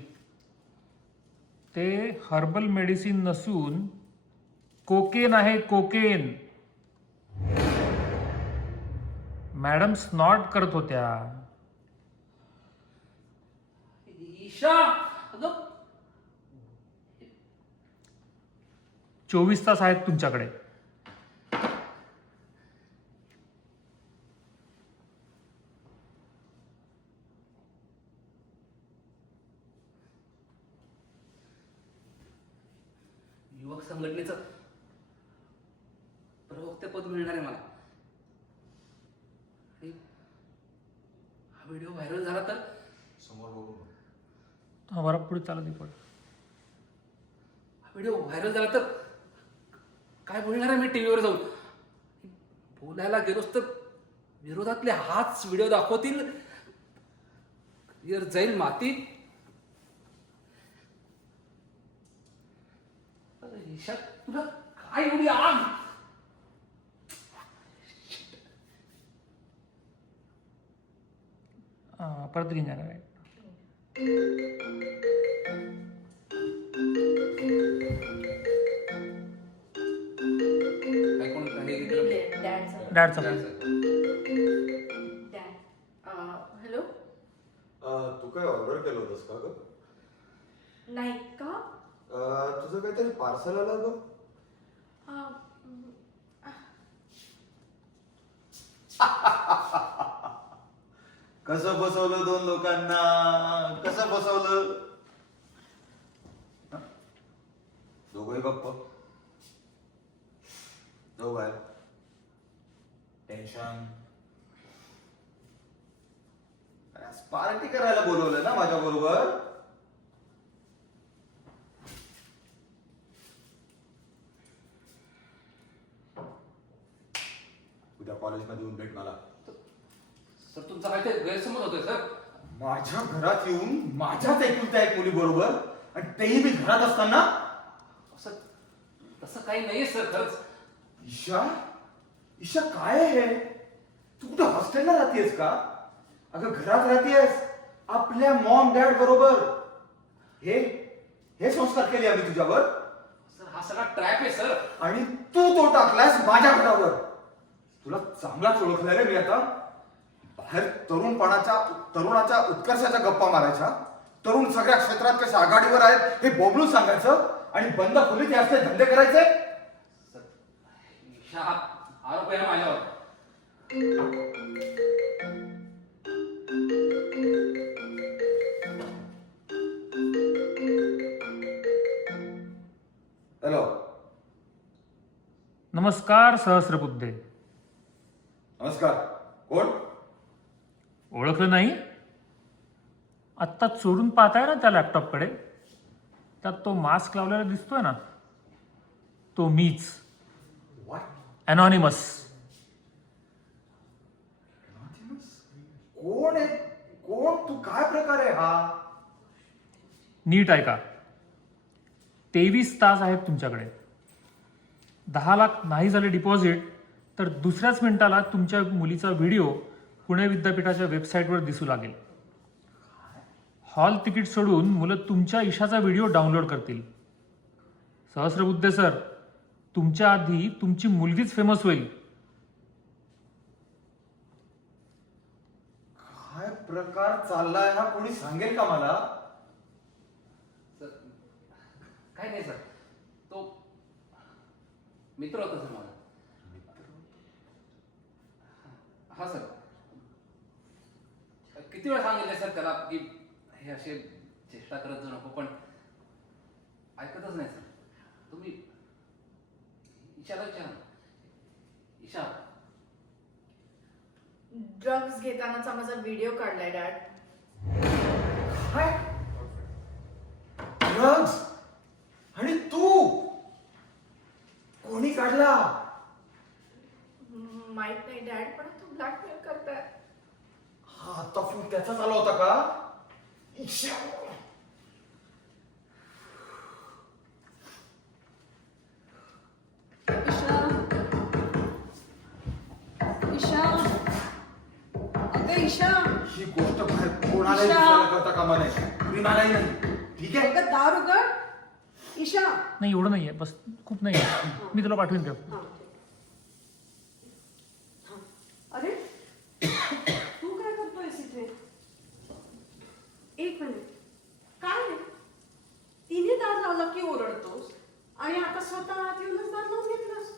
ते हर्बल मेडिसिन नसून कोकेन आहे, कोकेन. मॅडम स्नॉट करत होत्या. ईशा, अगं 24 तास आहेत तुमच्याकडे. युवक संघटनेचं प्रवक्तेपद मिळणार आहे मला. आणि हा व्हिडिओ व्हायरल झाला तर समोर बघू. बरा पुढे चालत पण. हा व्हिडिओ व्हायरल झाला तर काय बोलणार आहे मी टीव्हीवर जाऊन? बोलायला गेलोच तर विरोधातले हाच व्हिडिओ दाखवतील, करिअर जाईल मातीत. अरे ईशा, तुला काय एवढी आग? परत घेऊन जाणार आहे. काय कोण हे घेतलं? डॅडचा डॅड. हॅलो. तू काय ऑर्डर केलं होतंस का ग? नाही का? तुझं काहीतरी पार्सल आलं ग? कसं फसवलं दोन लोकांना, कसं फसवलं? दोघंही गप्प, दोघ आहे टेन्शन. पार्टी करायला बोलवलं ना माझ्या बरोबर. उद्या कॉलेजमध्ये येऊन भेट मला. सर तुमचा काहीतरी गैरसमज होतोय सर. माझ्या घरात येऊन माझ्याच एकुलत्या एक मुली बरोबर, आणि तेही मी घरात असताना. असं तसं काही नाहीये सर खरंच. ईशा, ईशा काय आहे हे? तू कुठं हॉस्टेलला राहतेस का? अगं घरात राहतेस आपल्या मॉम डॅड बरोबर. हे संस्कार केले आम्ही तुझ्यावर, सर हा सगळा ट्रॅप आहे सर. आणि तू तो टाकलास माझ्या घरावर. तुला चांगलाच ओळखलाय रे मी आता. बाहेर तरुणाच्या उत्कर्षाच्या गप्पा मारायच्या, तरुण सगळ्या क्षेत्रात कसे आघाडीवर आहेत हे बोबलून सांगायचं, आणि बंद खोलीत हे असले धंदे करायचे. ईशा, आरोप आहे माझ्यावर. हॅलो. नमस्कार सहस्रबुद्धे. नमस्कार. कोण? ओळखलं नाही? आत्ता चोरून पाहताय ना त्या लॅपटॉपकडे, त्यात तो मास्क लावलेला दिसतोय ना, तो मीच, What? अनॉनिमस. कोण आहे? कोण तू? काय प्रकार आहे हा? नीट ऐका. 23 तास आहेत तुमच्याकडे. 10 लाख नाही झाले डिपॉझिट तर दुसऱ्याच मिनिटाला तुमच्या मुलीचा व्हिडिओ पुणे विद्यापीठाच्या वेबसाईटवर दिसू लागेल. हॉल तिकीट सोडून मुलं तुमच्या ईशाचा व्हिडिओ डाउनलोड करतील. सहस्रबुद्धे सर, तुमच्या आधी तुमची मुलगीच फेमस होईल. काय प्रकार चाललाय हा? कोणी सांगेल का मला? सर काय नाही सर, तो मित्र होता सर माझा. हा सर, किती वेळा सांगितलं सर त्याला की हे असे चेष्टा करत जाऊ नको, पण ऐकतच नाही सर. तुम्ही ईशाला विचारा ना. ईशा, ड्रग्ज घेतानाचा माझा व्हिडिओ काढलाय डॅड. काय? ड्रग्ज? आणि तू? कोणी काढला? माहित नाही डॅड, पण तू ब्लॅकमेल करताय. हा आता फोन त्याचाच आला होता का? ईशा. ईशा, ईशा, अगं ईशा, ही गोष्ट बाहेर कोणालाही ईशा. विचारायला करता कामा नये. कुणालाही नाही. ठीक आहे? अगं दार उघड. ईशा. नाही, एवढं नाही आहे, बस खूप नाही आहे. मी तुला पाठवून देऊ. हा, हा. अरे तू काय करतोयस इथे? एक मिनिट. काय रे? तिने दार लावला की ओरडतोस आणि आता स्वतः आत येऊनच दार लावून घेतलंस.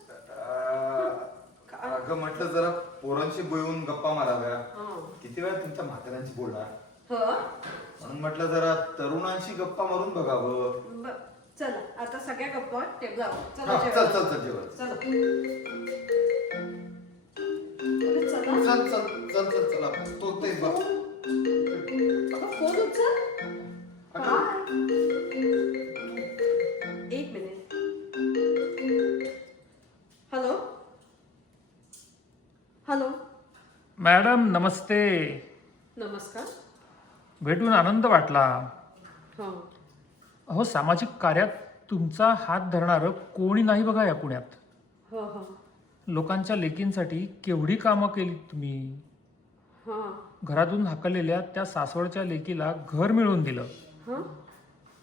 अगं म्हटलं जरा पोरांशी बोलून गप्पा माराव्या. हा. किती वेळा तुमच्या म्हाताऱ्यांशी बोलणार, हं? म्हणून म्हटलं जरा तरुणांशी गप्पा मारून बघावं. चला आता सगळ्या गप्पा टेबलावर. हा, चला चल जेवायला. चल चल जेवण. चला. अरे चला. चल चल चल चल चला. तो ते बघ. अगं फोन उचल. काय? एक मिनिट. हॅलो. हॅलो. मॅडम नमस्ते. नमस्कार. भेटून आनंद वाटला. हो. अहो, सामाजिक कार्यात तुमचा हात धरणारं कोणी नाही बघा या पुण्यात. हो हो. लोकांच्या लेकींसाठी केवढी कामं केली तुम्ही. हा. घरातून हाकललेल्या त्या सासवडच्या लेकीला घर मिळवून दिलं. हा.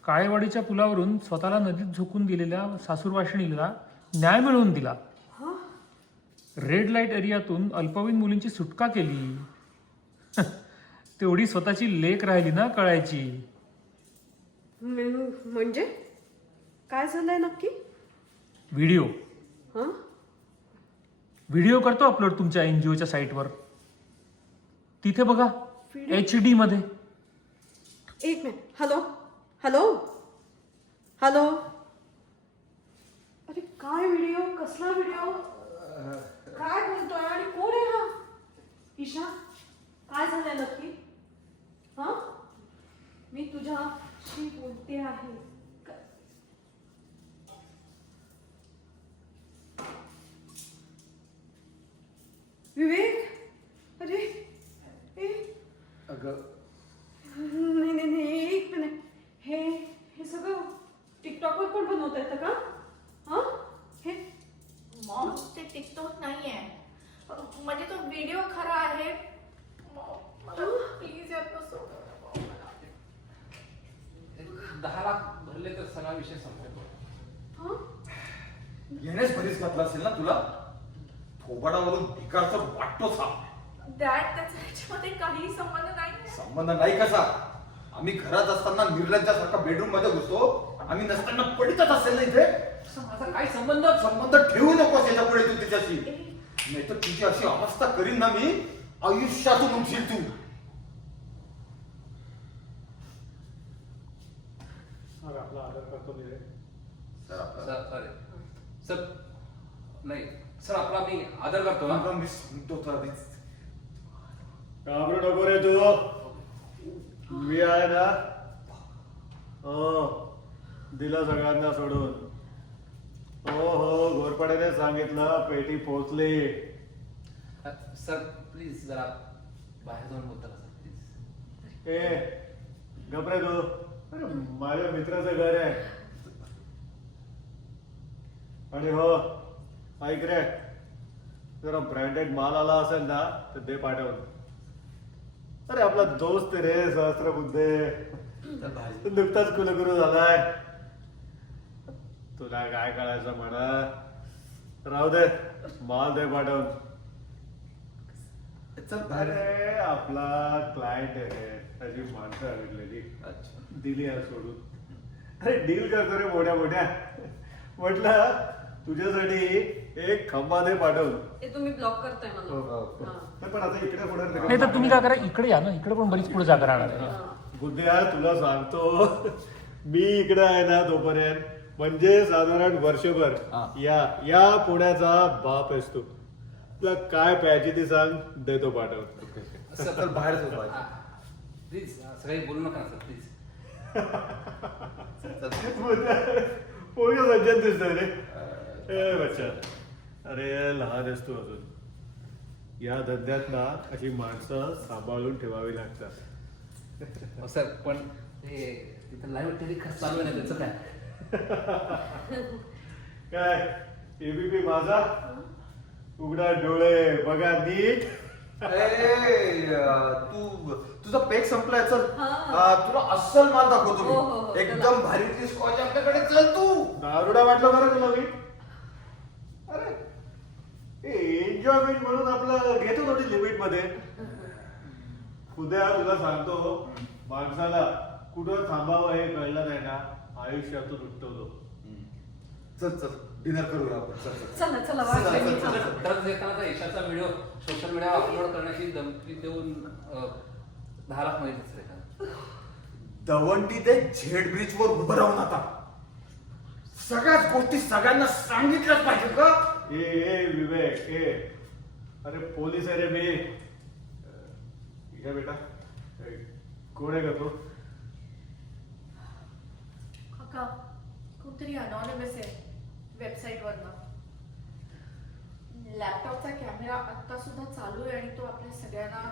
काळेवाडीच्या पुलावरून स्वतःला नदीत झोकून दिलेल्या सासूरवाशिणीला न्याय मिळवून दिला. हा. रेड लाईट एरियातून अल्पवयीन मुलींची सुटका केली. तेवढी स्वतःची लेक राहिली ना कळायची. म्हणजे काय झालंय नक्की? व्हिडिओ हा. व्हिडिओ करतो अपलोड तुमच्या NGOच्या साईटवर. तिथे बघा HD मध्ये. एक मिनिट. हॅलो. हॅलो. हॅलो. अरे काय व्हिडिओ? कसला व्हिडिओ? काय बोलतोय आणि कोण आहे हा? ईशा, काय झालंय नक्की? हा. मी तुझ्याशी बोलते आहे. विवेक. अरे ए. अगं नाही नाही नाही, एक मिनिट. हे हे सगळं टिकटॉकवर पण बनवता येतं का? हा. हे मॉम, ते टिकटॉक नाही आहे. म्हणजे तो व्हिडिओ खरा आहे. प्लीज यात नसो. 10 लाख भरले तर सगळा विषय संपेल. हा. येण्यास बरीच घातला असेल ना तुला. थोबाडावरून भिकारचं वाटतोच हा. डॅड, त्याचा ह्याच्यामध्ये काहीही संबंध नाही. संबंध नाही कसा? आम्ही घरात असताना निर्लज्जासारखा बेडरूम मध्ये घुसतो. आम्ही नसताना पडितच असेल ना इथे. माझा काय संबंध? संबंध ठेवू नकोस याच्या पुढे तू तिच्याशी. नाही तर तुझी अशी अवस्था करीन ना मी, आयुष्यातून उठशील तू. सर आपला आदर करतो मी रे. सर आपला सर सॉरी सर, नाही सर, आपला मी आदर करतो ना. मी सांगतो तर आधीच. घाबरू नको रे तू, मी आहे ना. हो, दिलं सगळ्यांना सोडून. हो हो, घोरपड्याने सांगितलं पेटी पोहोचली. सर प्लीज जरा बाहेर जाऊन बोलता का सर प्लीज. ए घबरे तू, अरे माझ्या मित्राचं घर आहे. आणि हो ऐक रे, जरा ब्रँडेड माल आला असेल ना तर दे पाठवून. अरे आपला दोस्त रे सहस्त्रबुद्धे, तू नुकताच कुलगुरू झालाय. तुला काय करायचं म्हणा, राहू दे, माल दे पाठवून. चल बाहेर. अरे आपला क्लायंट आहे रे, त्याची माणसं आवडलेली, अच्छा. दिली आहे सोडून. अरे डील करतो रे मोठ्या मोठ्या. म्हटलं तुझ्यासाठी एक खंबा दे पाठवून. ते तुम्ही ब्लॉक करताय हो, मला. हो. हा. नाही, पण आता इकडे पुढे नाही तर तुम्ही काय करा, इकडे या ना, इकडे पण बरीच पुढे जागा राहणार आहे. हा. बुद्धिया तुला सांगतो, मी इकडे आहे ना तोपर्यंत म्हणजे साधारण वर्षभर हा. या पुण्याचा बाप आहेस तू. तुला काय प्यायची ती सांग, देतो पाठवून. चल बाहेर जाऊ बाहेर. प्लीज असं काही बोलू नका ना सर प्लीज. पोरगा सज्जन दिसतोय रे. ए बच्चा, अरे लहान आहेस तू अजून. या धंद्यात ना अशी माणसं सांभाळून ठेवावी लागतात. हो सर, पण ते तिथं लाईव्ह टेलिकास्ट चालू नाही त्याचं काय. काय एबीपी माझा, उघडा डोळे बघा नीट. तुझा पेक संपलाय. चल हा. तुला अस्सल माल दाखवतो हो, हो, हो. मी. एकदम भारी स्कॉच आपल्याकडे. चल तू. दारुडा वाटलं बरं तुला मी. अरे एन्जॉयमेंट म्हणून आपलं घेतो थोडी लिमिट मध्ये. उद्या तुला सांगतो, माणसाला कुठं थांबावं हे कळलं नाही ना, आयुष्यातून उठवतो. चल चल डिनर करूया आपण. चल चल. चला चला चला, वाटलं चला, मी. चला. चला. ड्रग्ज देताना तर यशाचा व्हिडिओ सोशल मीडियावर अपलोड करण्याची धमकी देऊन 10 लाख मध्ये सर एखादा. दवंडी ते झेड ब्रिज वर उभं राहून आता सगळ्याच गोष्टी सगळ्यांना सांगितल्याच पाहिजे का? ए विवेक ए, अरे पोलीस आहे रे मी. बेटा कोण आहे का तू? काका कुठतरी अनॉनिमस आहे वेबसाईट वरनं. लॅपटॉपचा कॅमेरा आता सुद्धा चालू आहे आणि तो आपल्या सगळ्यांना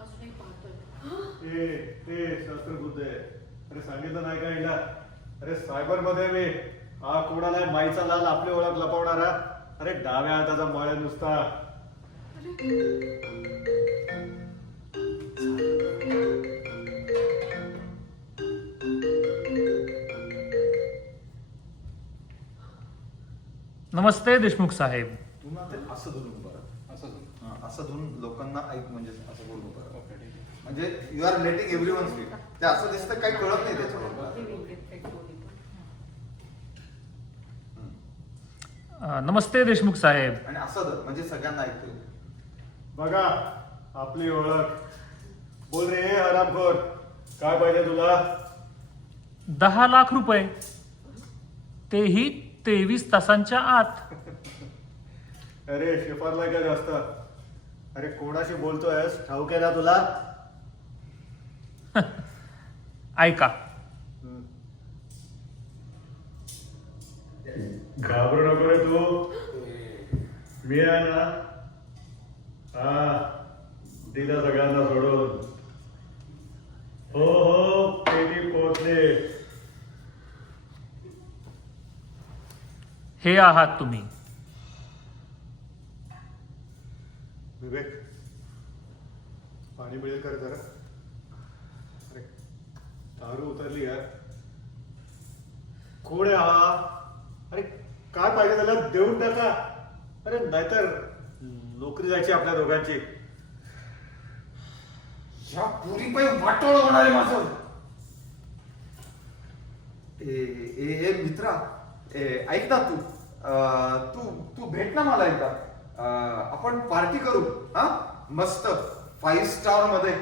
अजूनही पाहतोय. ए सहस्त्रबुद्ध आहे. अरे सांगितलं नाही का हिला? अरे सायबर मध्ये मी. हा कोणाला माईचा लाल आपली ओळख लपवणारा. अरे डाव्या हाताचा मळ आहे नुसता. नमस्ते देशमुख साहेब. तू ना ते असं धरून बरं, असं होतं. असं धरून लोकांना ऐक म्हणजे असं बोलू बरं. ओके, ठीक आहे. म्हणजे you are letting everyone speak. ते असं दिसतं काही कळत नाही त्याच्याबरोबर. नमस्ते देशमुख साहेब. आणि असं धर म्हणजे सगळ्यांना ऐकतोय. बघा आपली ओळख. बोल रे हरामखोर, काय पाहिजे तुला? 10 लाख रुपये, तेही 23 तासांच्या आत. अरे शिफारला का जास्त? अरे कोणाशी बोलतोयस ठाऊक आहे ना तुला? ऐका, घाबरू नको रे तू. मी आहे ना. हा दिलं सगळ्यांना सोडून. हो हो पेटी पोहोचले. हे आहात तुम्ही. विवेक पाणी मिळेल कर जरा. अरे दारू उतरली यार. कोण आहे हा? अरे काय पाहिजे त्याला देऊन टाका. अरे नाहीतर नोकरी जायची आपल्या दोघांची. या पुरी पायी वाटोळ होणार आहे माझं. ए मित्रा, ऐक ना तू तू भेट ना मला एकदा. आपण पार्टी करू हा मस्त 5 स्टार मध्ये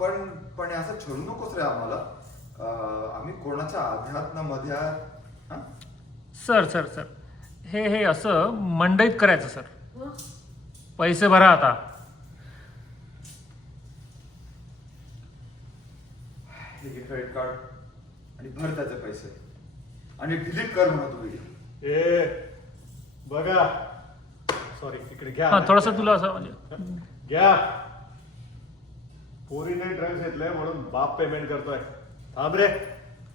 पण पण असं ठरू नकोस रे आम्हाला. आम्ही कोणाच्या अध्यात्मामध्ये आहात, हा? सर सर सर हे असं मंडईत करायचं सर. हं? पैसे भरा आता. हे घे क्रेडिट कार्ड आणि भर त्याचे पैसे आणि डिलीट कर म्हणा तू व्हिडिओ. ए बघा, सॉरी इकडे घ्या. हां थोडंसं तुला असं म्हणजे घ्या. पोरीने ड्रग्स घेतलंय म्हणून बाप पेमेंट करतोय. थांब रे,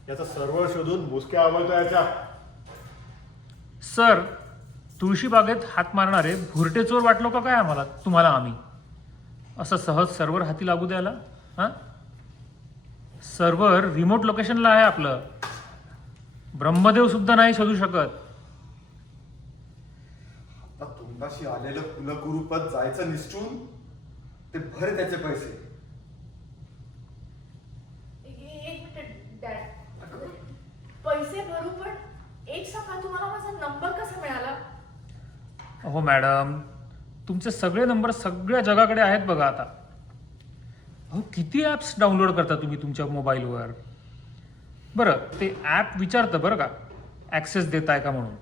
याचा सर्व्हर शोधून मुसक्या आवडतोय याच्या. सर तुळशीबागेत हात मारणारे भुरटे चोर वाटलो का काय आम्हाला तुम्हाला आम्ही असं सहज सर्व्हर हाती लागू द्यायला? हां सर्व्हर रिमोट लोकेशनला आहे आपलं. ब्रह्मदेव सुद्धा नाही शोधू शकत. आता तुमच्याशी आलेलं कुलगुरुपद जायचं निसटून ते भर त्याचे पैसे. एक मिनिट डॅड, पैसे भरू पण एक सांगा, तुम्हाला माझा नंबर कसा मिळाला? हो मॅडम, तुमचे सगळे नंबर सगळ्या जगाकडे आहेत बघा आता. अहो किती ॲप्स डाउनलोड करता तुम्ही तुमच्या मोबाईलवर. बरं ते ॲप विचारतं बरं का ॲक्सेस देताय का म्हणून,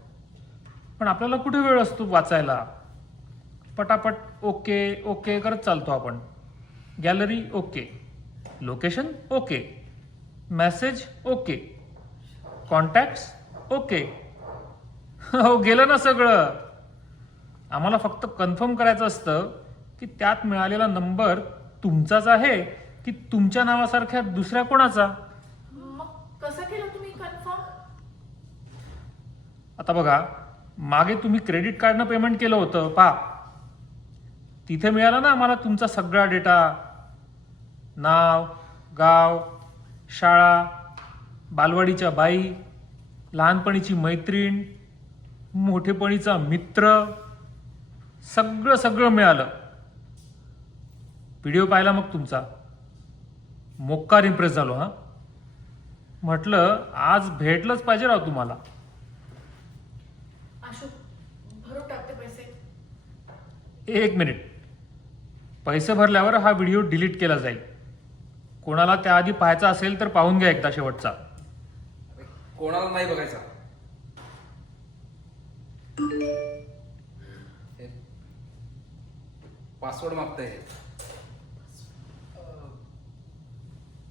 पण आपल्याला कुठे वेळ असतो वाचायला. पटापट ओके ओके करत चालतो आपण. Gallery okay, location okay, message okay, contacts okay. हो गेलं ना सगळं. आम्हाला फक्त कन्फर्म करायचं असतं की त्यात मिळालेला नंबर तुमचाच आहे की तुमच्या नावासारख्या दुसऱ्या कोणाचा. मग कसं केलं तुम्ही कन्फर्म? आता बघा, मागे तुम्ही क्रेडिट कार्डनं पेमेंट केलं होतं पहा, तिथे मिळाला ना आम्हाला तुमचा सगळा डेटा. नाव, गाव, शाळा, बालवाडीच्या बाई, लहानपणीची मैत्रीण, मोठेपणीचा मित्र, सगळं सगळं मिळालं. व्हिडिओ पाहिला मग तुमचा, मोक्कार इम्प्रेस झालो. हां म्हटलं आज भेटलंच पाहिजे राव तुम्हाला. आशू भरून टाकते पैसे. एक मिनिट, पैसे भरल्यावर हा व्हिडिओ डिलीट केला जाईल. कोणाला त्याआधी पाहायचा असेल तर पाहून घ्या एकदा शेवटचा. कोणाला नाही बघायचा. पासवर्ड मागतंय.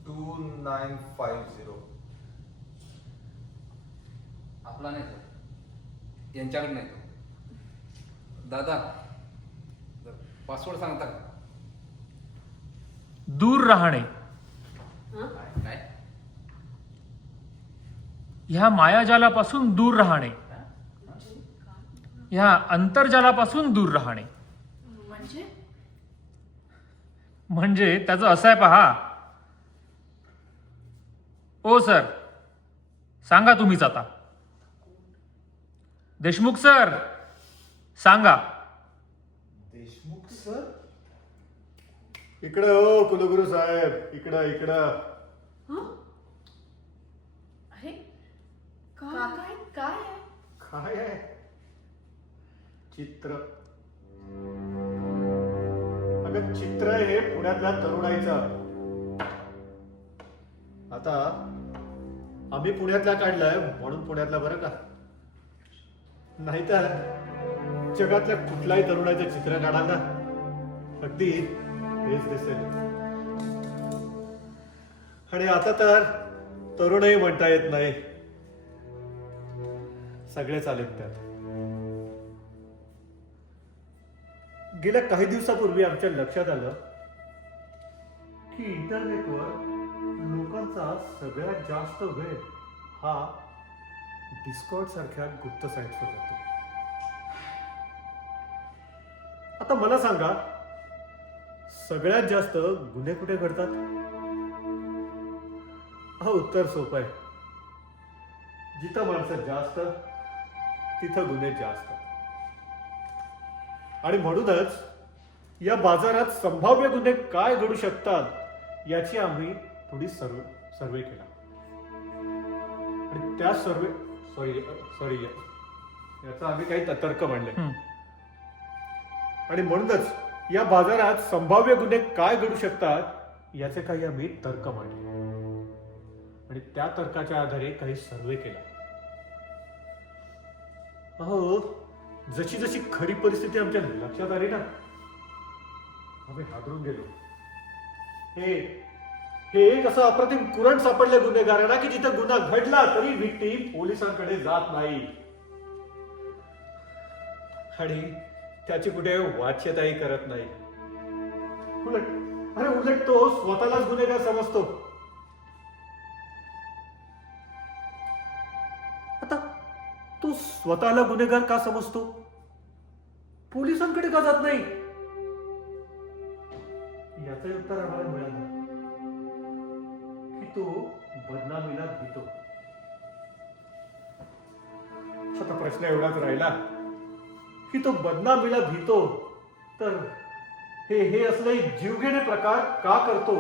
2950. आपला नाही तो, यांच्याकडे नाही तो. दादा पासवर्ड सांगता का? दूर राहणे. हं? काय? ह्या मायाजालापासून दूर राहणे, ह्या अंतर्जालापासून दूर राहणे. म्हणजे म्हणजे त्याचं असं आहे पहा. ओ सर सांगा तुम्हीच आता. देशमुख सर सांगा. देशमुख सर? इकडं हो कुलगुरू साहेब, इकडं इकडं. हं? अरे काय काय आहे? काय आहे? चित्र. अगं चित्र हे पुण्यातल्या तरुणाईचं. आता आम्ही पुण्यातला काढलाय म्हणून पुण्यातला बरं का, नाहीतर जगातल्या कुठल्याही तरुणाचं चित्र काढा ना, अगदी हेच दिसेल. आणि आता तर तरुणही म्हणता येत नाही, सगळेच आलेत त्यात. गेल्या काही दिवसापूर्वी आमच्या लक्षात आलं की इंटरनेटवर लोकांचा सगळ्यात जास्त वेळ हा डिस्कॉर्ड सारख्या गुप्त साईट्सवर जातो. आता मला सांगा, सगळ्यात जास्त गुन्हे कुठे घडतात? हा उत्तर सोपं आहे. जिथं माणसं जास्त तिथं गुन्हे जास्त. आणि म्हणूनच या बाजारात संभाव्य गुन्हे काय घडू शकतात याची आम्ही थोडी सर्वे केला. आणि त्या सर्वे सॉरी याचा आम्ही काही तर्क मांडले. आणि म्हणूनच या बाजारात संभाव्य गुन्हे काय घडू शकतात याचे काही आम्ही तर्क मांडले आणि त्या तर्काच्या आधारे काही सर्वे केला. अहो, जशी जशी खरी परिस्थिती आमच्या लक्षात आली ना, आम्ही हादरून गेलो. हे एक असं अप्रतिम कुरण सापडलं गुन्हेगारांना की जिथे गुन्हा घडला तरी विक्टीम पोलिसांकडे जात नाही आणि त्याची कुठे वाच्यताही करत नाही. उलट तो स्वतःलाच गुन्हेगार समजतो. आता तो स्वतःला गुन्हेगार का समजतो? पोलिसांकडे का जात नाही? याचं उत्तर आम्हाला मिळालं की तो बदनामीला भीतो. आता प्रश्न एवढाच राहिला की तो बदनामीला भीतो तर हे असले जीवघेणे प्रकार का करतो?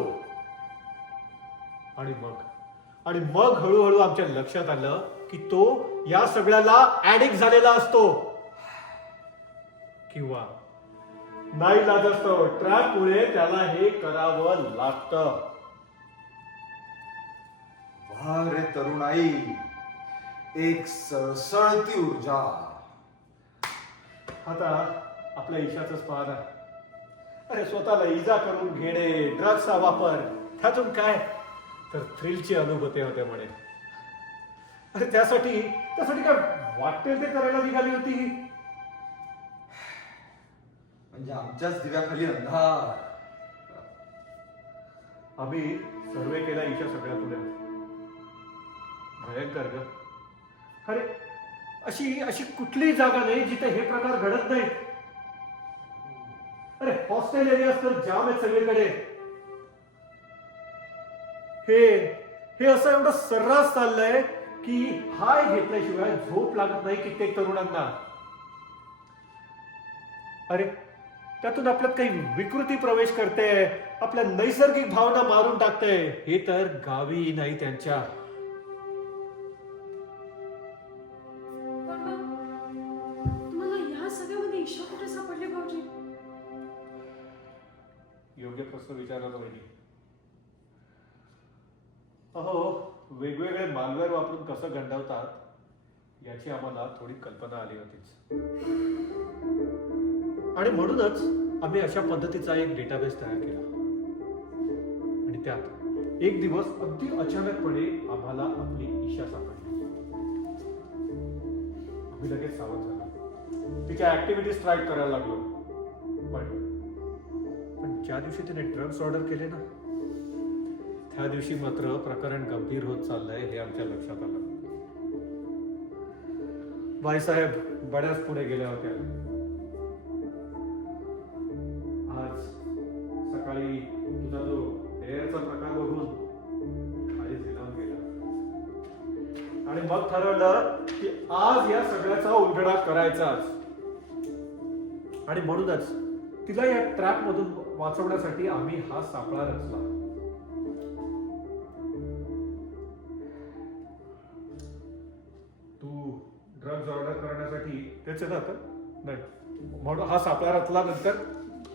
आणि मग हळूहळू आमच्या लक्षात आलं की तो या सगळ्याला ऍडिक्ट झालेला असतो किंवा नाईलाजास्तव ट्रॅपमुळे त्याला हे करावं लागतं. वाह रे तरुणाई, एक सळसळती ऊर्जा. आता आपल्या ईशाचंच पाहना. अरे स्वतःला इजा करून घेणे, ड्रग्सचा वापर, त्यातून काय तर थ्रिलची अनुभूती होते म्हणे. अरे त्यासाठी काय वाटेल ते करायला निघाली होती ही. म्हणजे आमच्याच दिव्याखाली अंधार. आम्ही सर्वे केला ईशा सगळ्या पुढे. भयंकर ग. अरे अशी कुठलीही जागा नाही जिथे हे प्रकार घडत नाहीत. अरे हॉस्टेल एरियाज तर जाम आहेत सगळीकडे. हे असं एवढं सर्रास चाललंय की हाय घेतल्याशिवाय झोप लागत नाही कित्येक तरुणांना. अरे त्यातून आपल्यात काही विकृती प्रवेश करते, आपल्या नैसर्गिक भावना मारून टाकते. हे तर गावी नाही त्यांच्या. तुम्हाला ह्या सगळ्यामध्ये ईशा कुठे सापडली भाऊजी? योग्य प्रश्न विचारला पाहिजे. अहो, वेगवेगळे मालवेअर वापरून कसं गंडावतात याची आम्हाला थोडी कल्पना आली होतीच. आणि म्हणूनच आम्ही अशा पद्धतीचा एक डेटाबेस तयार केला आणि त्यात एक दिवस अगदी अचानकपणे आम्हाला आपली ईशा सापडली. आम्ही लगेच सावध झालो, तिच्या ऍक्टिव्हिटीज ट्रॅक करायला लागलो. पण ज्या दिवशी तिने ड्रग्स ऑर्डर केले ना, त्या दिवशी मात्र प्रकरण गंभीर होत चाललंय हे आमच्या लक्षात आलं. बाईसाहेब बऱ्याच पुढे गेल्या होत्या. आज सकाळी तुझा जो एअरचा प्रकार बघून आधी दिलावून गेला आणि मग ठरवलं की आज या सगळ्याचा उलगडा करायचाच. आणि म्हणूनच तिला या ट्रॅप मधून वाचवण्यासाठी आम्ही हा सापळा रचला. तू ड्रग्ज ऑर्डर करण्यासाठी तेच आहे ना आता? नाही, म्हणून हा सापळा रचल्यानंतर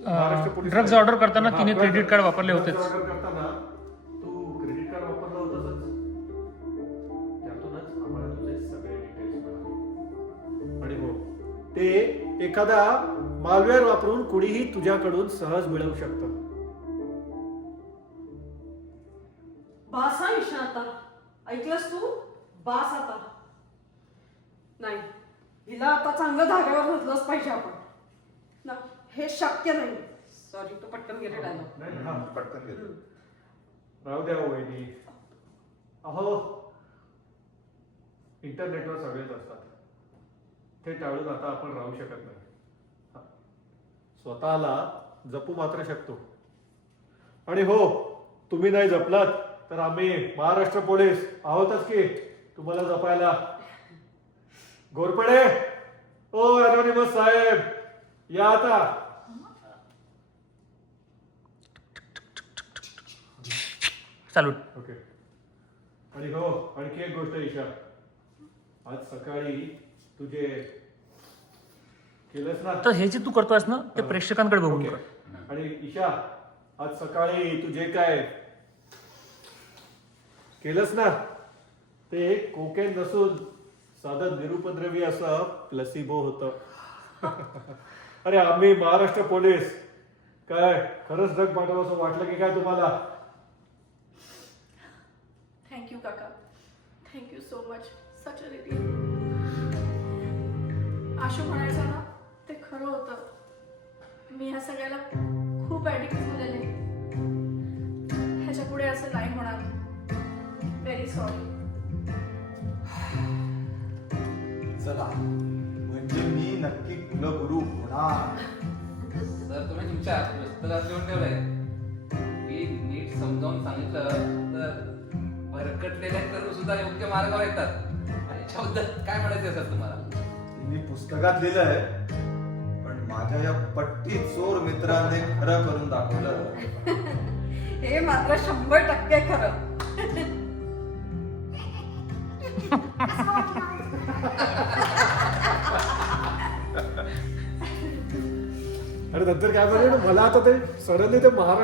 महाराष्ट्र पोलीस ड्रग्ज ऑर्डर करताना तिने क्रेडिट कार्ड वापरले होतेच. ऑर्डर करताना तू क्रेडिट कार्ड वापरलं होतंच. त्यातूनच आम्हाला तुझे सगळे डिटेल्स मिळाले. आणि हो, ते एखादा मालवेअर वापरून कुणीही तुझ्याकडून सहज मिळवू शकतं. बास हा ईशा आता. ऐकलंस तू? बास आता. नाही, हिला आता चांगलं धाग्यावर धरलंच पाहिजे आपण ना. हे शक्य नाही. सॉरी, तो पटकन गेले डायलॉग. नाही हा पटकन गेलो. राहू द्या हो वहिनी. अहो, इंटरनेटवर सगळेच असतात, ते टाळून आता आपण राहू शकत नाही. स्वतःला जपू मात्र शकतो. आणि हो, तुम्ही नाही जपलात तर आम्ही महाराष्ट्र पोलीस आहोतच की तुम्हाला जपायला. घोरपडे, ओ अॅनॉनिमस साहेब, या आता. सॅल्यूट. ओके. आणि हो, आणखी एक गोष्ट ईशा, आज सकाळी तुझे केलंस ना? तर हे जे तू करतोयस ना ते प्रेक्षकांकडे बघून ओके. कर. आणि ईशा, आज सकाळी तू जे काय केलंस ना ते कोकेन नसून साधं निरुपद्रवी असं प्लसिबो होतं. अरे आम्ही महाराष्ट्र पोलीस काय खरंच ड्रग पाठव असं वाटलं की काय तुम्हाला? थँक्यू काका, thank you so much, such a relief. Ashu म्हणायचं ना ते खरं होतं. मी ह्या सगळ्याला खूप ॲडिक्ट झालेले. ह्याच्या पुढे असं नाही होणार. Very sorry. चला म्हणजे मी नक्की कुलगुरू होणार. सर तुम्ही तुमच्या पुस्तकात लिहून ठेवलंय की नीट समजावून सांगितलं तर भरकटलेल्या तरुण सुद्धा योग्य मार्गावर येतात. याच्याबद्दल काय म्हणायचं सर तुम्हाला? मी पुस्तकात लिहिलंय पण माझ्या या पट्टी चोर मित्राने खरं करून दाखवलं. हे मात्र 100% खरं. अरे नंतर काय म्हणजे मला आता ते सडनली ते महाराष्ट्र